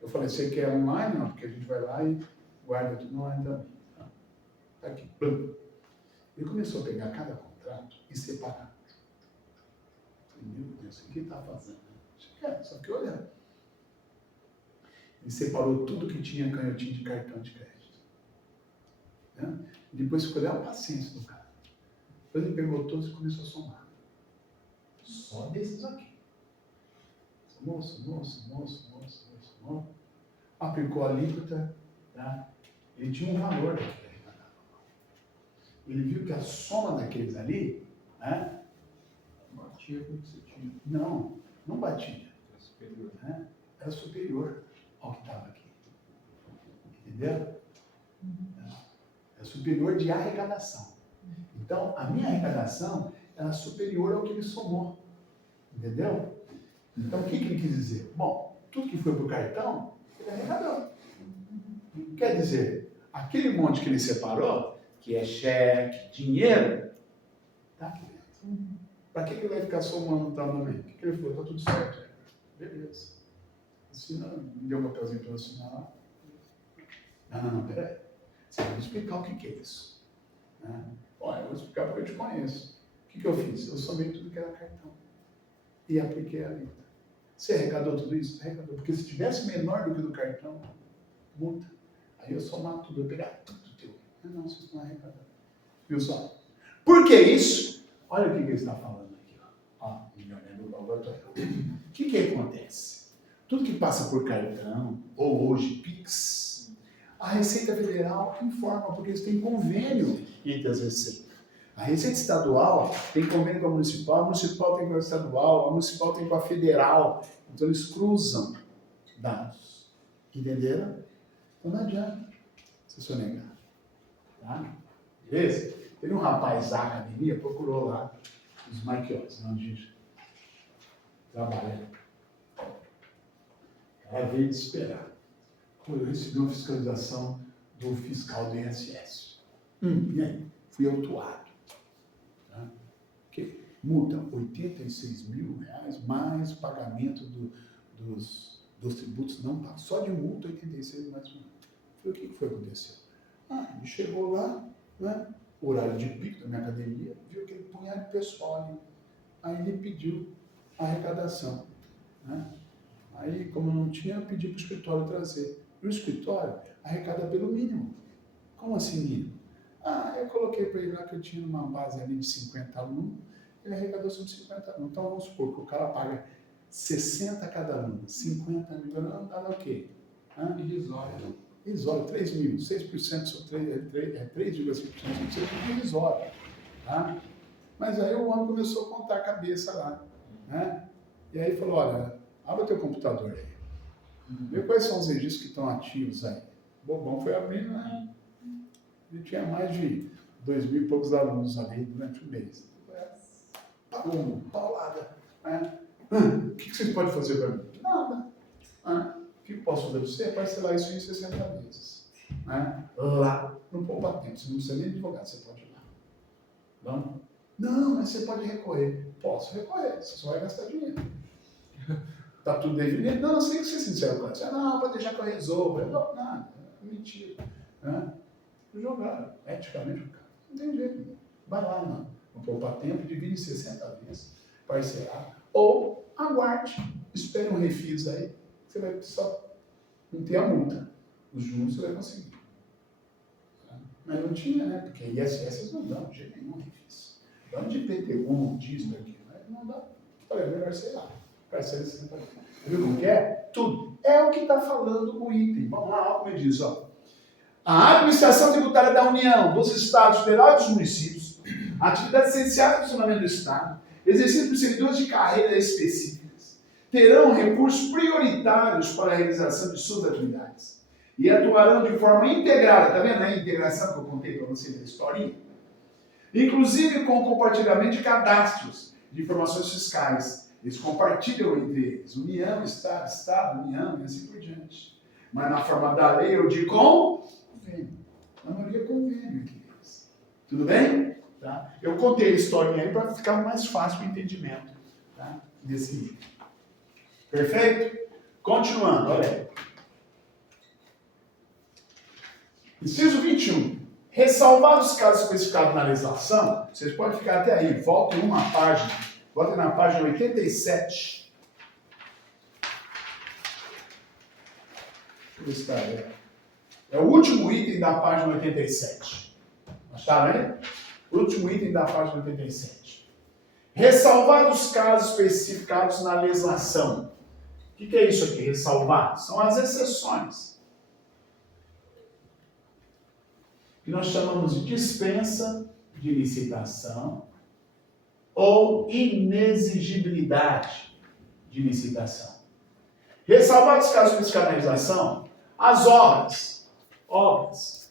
Eu falei, você quer online? Não, porque a gente vai lá e guarda tudo online também. Tá aqui. Ele começou a pegar cada contrato e separar. Meu Deus, o que ele está fazendo? Só que olha. Ele separou tudo que tinha canhotinho de cartão de crédito. Né? E depois ficou a paciência do cara. Depois ele pegou todos e começou a somar. Só desses aqui. Moço. Aplicou a alíquota, tá? Ele tinha um valor daquele arrecadado. Ele viu que a soma daqueles ali, né? Batia com o que você tinha. Não batia. É superior. Né? era superior ao que estava aqui. Entendeu? É superior de arrecadação. Então, a minha arrecadação era superior ao que ele somou. Entendeu? Então, o que ele quis dizer? Bom, tudo que foi para o cartão, ele arrecadou. Quer dizer, aquele monte que ele separou, que é cheque, dinheiro, está aqui dentro. Para que ele vai ficar somando também? O que ele falou? Está tudo certo. Beleza. Assina, me deu um papelzinho para eu assinar lá. Não, peraí. Você vai me explicar o que é isso. Né? Olha, eu vou explicar porque eu te conheço. O que eu fiz? Eu somei tudo que era cartão. E apliquei a alíquota. Você arrecadou tudo isso? Arrecadou. Porque se tivesse menor do que do cartão, multa. Aí eu somar tudo, eu pegar tudo teu. Não, vocês estão arrecadando. Viu só? Por que isso? Olha o que ele está falando aqui. Ó, milionário do laboratório. O que acontece? Tudo que passa por cartão, ou hoje Pix, a Receita Federal informa, porque eles têm convênio entre as receitas. A Receita Estadual tem convênio com a municipal tem com a estadual, a municipal tem com a federal. Então eles cruzam dados. Entenderam? Então não adianta você sonegar. Tá? Beleza? Teve um rapaz da academia, procurou lá os Marquios, onde a gente trabalha. Ela veio desesperar. Eu recebi uma fiscalização do fiscal do INSS. E aí? Fui autuado. Tá? Que multa R$86 mil, mais o pagamento dos tributos não pagos. Só de multa, 86 mais um. Falei, o que foi acontecer? Ele chegou lá, né, horário de pico da minha academia, viu aquele punhado de pessoal ali. Aí ele pediu a arrecadação. Né? Aí, como não tinha, eu pedi para o escritório trazer. E o escritório arrecada pelo mínimo. Como assim mínimo? Eu coloquei para ele lá que eu tinha uma base ali de 50 alunos, ele arrecadou sobre 50 alunos. Então, vamos supor que o cara paga 60 a cada aluno, 50 mil alunos, dá o quê? Irrisório. Irrisório, 3 mil, 6% sobre 3,5% sobre irrisório. Tá? Mas aí o homem começou a contar a cabeça lá. Né? E aí falou, olha, abre teu computador aí. Vê quais são os registros que estão ativos aí. O Bobão foi abrindo, né? Ele tinha mais de 2.000 e poucos alunos ali durante o mês. Pagou paulada. Né? O que você pode fazer para mim? Nada. O que eu posso fazer para você é parcelar isso em 60 vezes. Né? Lá no Poupa Tempo. Você não precisa nem advogado, você pode ir lá. Não? Não, mas você pode recorrer. Posso recorrer, você só vai gastar dinheiro. Está tudo definido? Não, você tem que ser sincero com você. Não, pode deixar que eu resolva. Não, nada, mentira. Né? Jogar, eticamente, não tem jeito. Vai lá no Poupa Tempo, divide em 60 vezes, parcelar. Ou aguarde, espere um refis aí, você vai só não ter a multa. Os juros você vai conseguir. Mas não tinha, né? Porque ISS não dão de jeito nenhum refis. Dão de IPTU, dízimo aqui, mas não dá. Falei, melhor sei lá. Parcela 60 vezes. Viu como que é? Tudo. É o que está falando o item. Vamos lá, como ele diz, ó. A administração tributária da União, dos Estados, Federal e dos municípios, atividades essenciais do funcionamento do Estado, exercidas por servidores de carreira específicas, terão recursos prioritários para a realização de suas atividades e atuarão de forma integrada, tá vendo a integração que eu contei para vocês da historinha? Inclusive com o compartilhamento de cadastros de informações fiscais. Eles compartilham entre eles, União, Estado, União e assim por diante. Mas na forma da lei ou de convênio. Na maioria convênio aqui. Tudo bem? Tá? Eu contei a historinha aí para ficar mais fácil o entendimento, tá? Desse livro. Perfeito? Continuando, olha aí. Inciso 21. Ressalvados os casos especificados na legislação, vocês podem ficar até aí, voltem uma página. Voltem na página 87. Deixa eu ver se está aí. É o último item da página 87. Acharam aí? O último item da página 87. Ressalvados os casos especificados na legislação. O que é isso aqui, ressalvar? São as exceções. Que nós chamamos de dispensa de licitação ou inexigibilidade de licitação. Ressalvados os casos de fiscalização, as obras,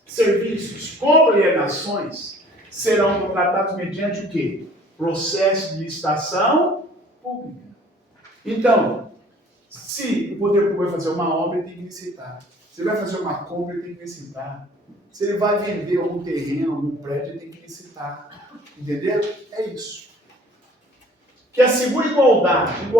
serviços com alienações serão contratados mediante o quê? Processo de licitação pública. Então, se o poder público vai fazer uma obra, ele tem que licitar. Se ele vai fazer uma compra, ele tem que licitar. Se ele vai vender algum terreno, algum prédio, ele tem que licitar. Entendeu? É isso. Que assegure igualdade de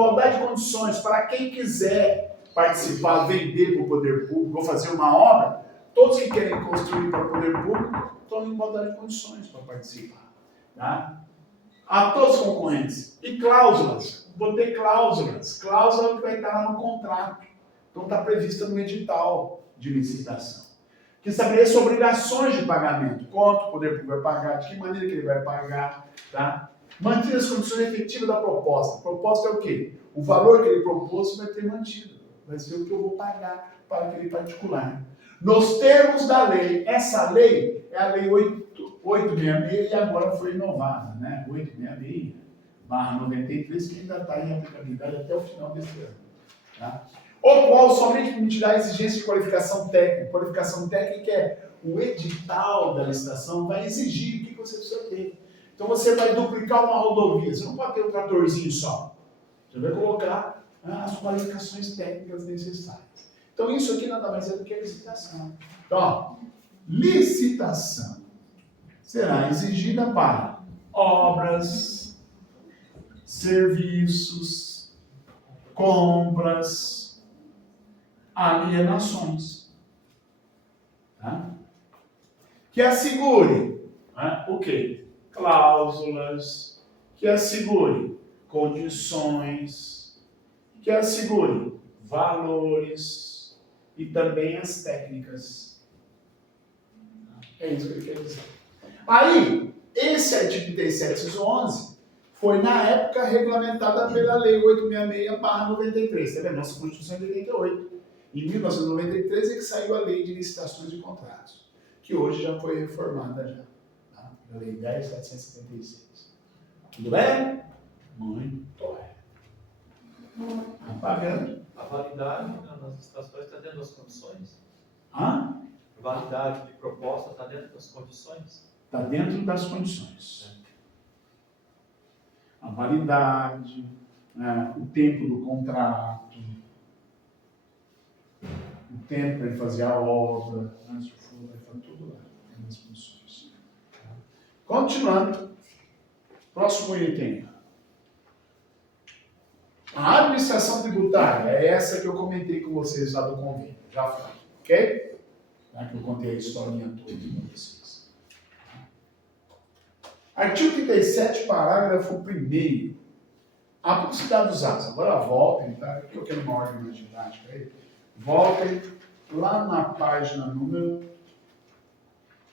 condições para quem quiser participar, vender para o poder público ou fazer uma obra. Todos que querem construir para o poder público estão em igualdade de condições para participar. Tá? A todos os concorrentes. E cláusulas. Vou ter cláusulas. Cláusula que vai estar lá no contrato. Então está prevista no edital de licitação. Que estabeleça obrigações de pagamento. Quanto o poder público vai pagar, de que maneira que ele vai pagar. Tá? Manter as condições efetivas da proposta. A proposta é o quê? O valor que ele propôs vai ter mantido. Vai ser o que eu vou pagar para aquele particular. Nos termos da lei, essa lei é a lei 866 e agora foi inovada, né? 866/93, que ainda está em aplicabilidade até o final desse ano. Tá? O qual somente permitirá a exigência de qualificação técnica. Qualificação técnica é o edital da licitação vai exigir o que você precisa ter. Então você vai duplicar uma rodovia, você não pode ter um tratorzinho só. Você vai colocar as qualificações técnicas necessárias. Então isso aqui nada mais é do que a licitação. Então, ó, licitação será exigida para obras, serviços, compras, alienações. Tá? Que assegure o quê? Cláusulas, que assegure condições, que assegure valores e também as técnicas. É isso que ele quer dizer. Aí, esse artigo 3711 foi, na época, regulamentada pela Lei 866/93. Tá vendo? Nossa Constituição é de 88. Em 1993 é que saiu a Lei de Licitações e Contratos, que hoje já foi reformada já. Tá? A Lei 10.776. Tudo bem? Muito bem. Apagando. A validade nas licitações está dentro das condições? Hã? A validade de proposta está dentro das condições? Está dentro das condições. A validade, o tempo do contrato, o tempo para ele fazer a obra, se for, vai estar tudo lá, nas condições. Continuando, próximo item. A administração tributária é essa que eu comentei com vocês lá do convênio, já falei, ok? Já que eu contei a historinha toda com vocês. Artigo 37, parágrafo 1º. A publicidade dos atos. Agora voltem, tá? Aqui eu quero uma ordem mais didática aí. Voltem lá na página número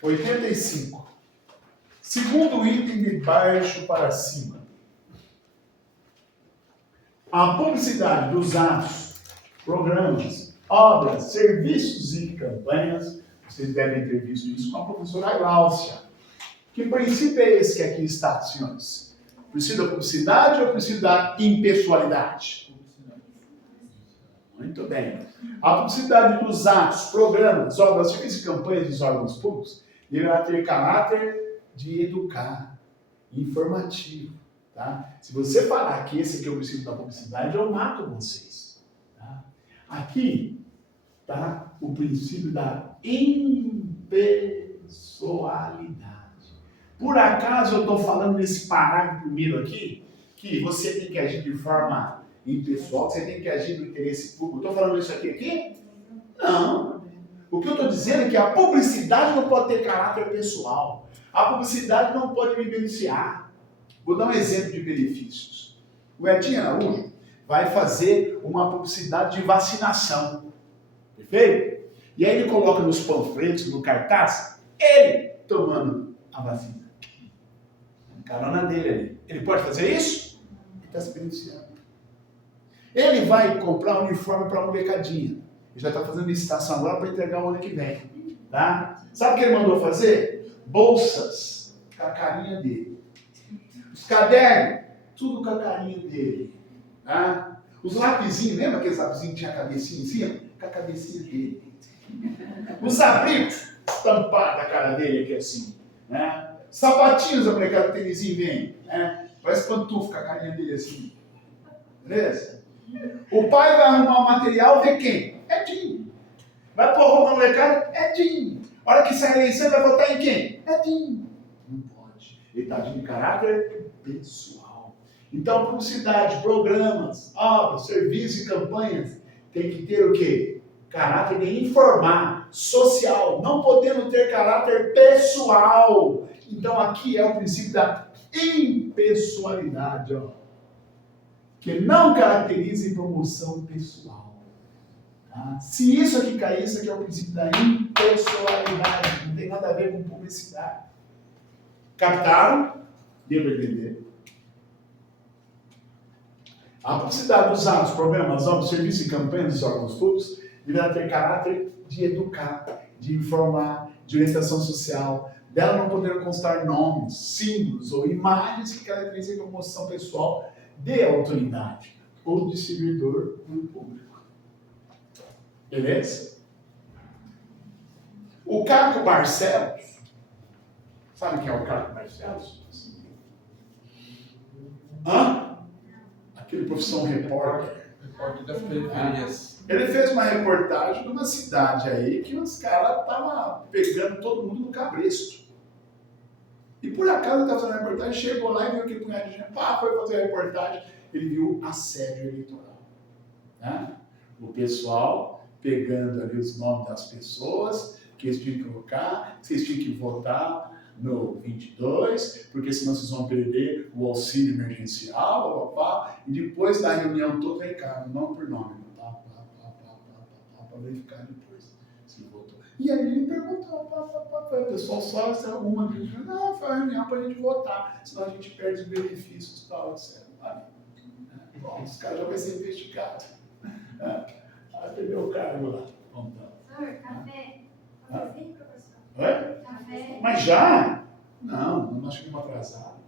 85. Segundo item de baixo para cima. A publicidade dos atos, programas, obras, serviços e campanhas, vocês devem ter visto isso com a professora Gláucia. Que princípio é esse que aqui está, senhores? Precisa da publicidade ou precisa da impessoalidade? Muito bem. A publicidade dos atos, programas, obras, serviços e campanhas dos órgãos públicos deverá ter caráter de educar, informativo. Tá? Se você falar que esse aqui é o princípio da publicidade, eu mato vocês. Tá? Aqui está o princípio da impessoalidade. Por acaso eu estou falando nesse parágrafo primeiro aqui, que você tem que agir de forma impessoal, você tem que agir no interesse público. Estou falando isso aqui? Não. O que eu estou dizendo é que a publicidade não pode ter caráter pessoal. A publicidade não pode me beneficiar. Vou dar um exemplo de benefícios. O Edinho Araújo vai fazer uma publicidade de vacinação. Perfeito? E aí ele coloca nos panfletos, no cartaz, ele tomando a vacina. A carona dele ali. Ele pode fazer isso? Ele está se beneficiando. Ele vai comprar um uniforme para a molecadinha. Ele já está fazendo licitação agora para entregar o ano que vem. Tá? Sabe o que ele mandou fazer? Bolsas com a carinha dele. Os cadernos, tudo com a carinha dele. Tá? Os lapisinhos, lembra aqueles lapisinhos que tinha a cabecinha em cima? Com a cabecinha dele. Os abrigos tampados da cara dele aqui assim. Né? Sapatinhos, a molecada tênisinho vem. Né? Parece pantufa com a carinha dele assim. Beleza? O pai vai arrumar o material, vê quem? Edinho. Vai pôr roupa na molecada? Edinho. A hora que sai a eleição, vai votar em quem? Edinho. Não pode. Ele está agindo de caráter pessoal. Então, publicidade, programas, obras, serviços e campanhas tem que ter o quê? Caráter de informar, social, não podendo ter caráter pessoal. Então, aqui é o princípio da impessoalidade, ó, que não caracteriza promoção pessoal. Tá? Se isso aqui cair, isso aqui é o princípio da impessoalidade, não tem nada a ver com publicidade. Captaram? Deu para entender? A publicidade dos atos, programas, obras, serviços e campanhas dos órgãos públicos deverá ter caráter de educar, de informar, de orientação social, dela não poder constar nomes, símbolos ou imagens que caracterizem a promoção pessoal de autoridade ou de servidor público. Beleza? O Caco Barcelos, sabe quem é o Caco Barcelos? Hã? Aquele profissão repórter. Repórter das periferias. Ele fez uma reportagem de uma cidade aí que os caras estavam pegando todo mundo no cabresto. E por acaso ele estava fazendo a reportagem, chegou lá e viu aquele punhado de gente, foi fazer a reportagem, ele viu assédio eleitoral. Né? O pessoal pegando ali os nomes das pessoas que eles tinham que colocar, vocês tinham que votar no 22, porque senão vocês vão perder o auxílio emergencial, e depois da reunião toda, vem cá, nome por nome, para verificar depois se votou. E aí ele perguntou, o pessoal só essa uma, não, foi a reunião para a gente votar, senão a gente perde os benefícios e tal, etc. Bom, os caras já vão ser investigados. Aí perdeu o cargo lá. Professor, café. Cafezinho, professor? Oi? Café. Mas já? Não, nós chegamos atrasados.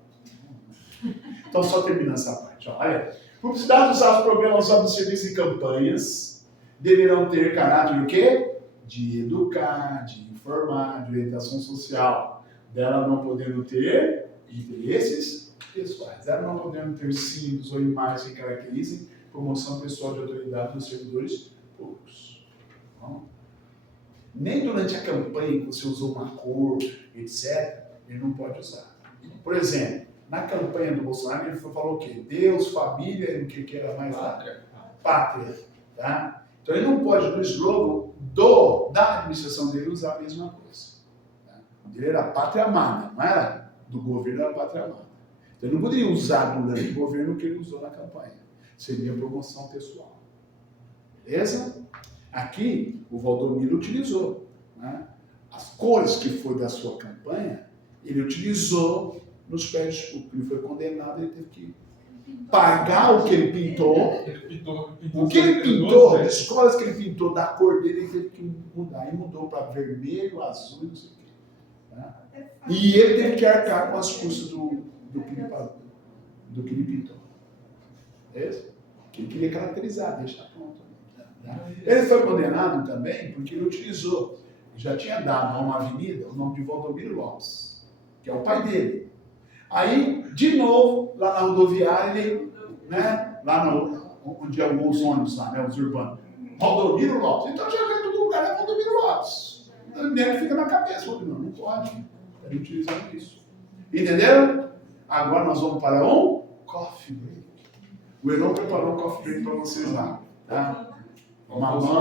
Então, só terminando essa parte. Ó. Olha, publicidade dos atos, programas, obras, serviços e campanhas deverão ter caráter de o quê? De educar, de informar, de orientação social. Dela não podendo ter interesses pessoais. Dela não podendo ter símbolos ou imagens que caracterizem promoção pessoal de autoridade dos servidores públicos. Bom, nem durante a campanha que você usou uma cor, etc., ele não pode usar. Por exemplo, na campanha do Bolsonaro, ele falou o quê? Deus, família e o que era mais lá? Pátria. Tá? Então ele não pode, no slogan da administração dele, usar a mesma coisa. Tá? O dele era pátria amada, não era? Do governo era pátria amada. Então ele não poderia usar durante o governo o que ele usou na campanha. Seria promoção pessoal. Beleza? Aqui, o Valdomiro utilizou. Né? As cores que foi da sua campanha, ele utilizou nos prédios públicos. Ele foi condenado, ele teve que pagar o que ele pintou. O que ele pintou, as escolas que ele pintou da cor dele, ele teve que mudar. E mudou para vermelho, azul e não sei o quê. Né? E ele teve que arcar com as custas do que ele pintou. Beleza? Que ele queria caracterizar, deixar pronto. Ele foi condenado também porque ele utilizou, já tinha dado a uma avenida o nome de Valdomiro Lopes, que é o pai dele. Aí, de novo, lá na rodoviária, ele, né, lá onde é os ônibus lá, né, os urbanos, Valdomiro Lopes. Então já vem todo lugar, é Valdomiro Lopes. O nego fica na cabeça, não pode. Ele utilizando isso. Entenderam? Agora nós vamos para um coffee break. O Elon preparou um coffee break para vocês lá. Tá? Uma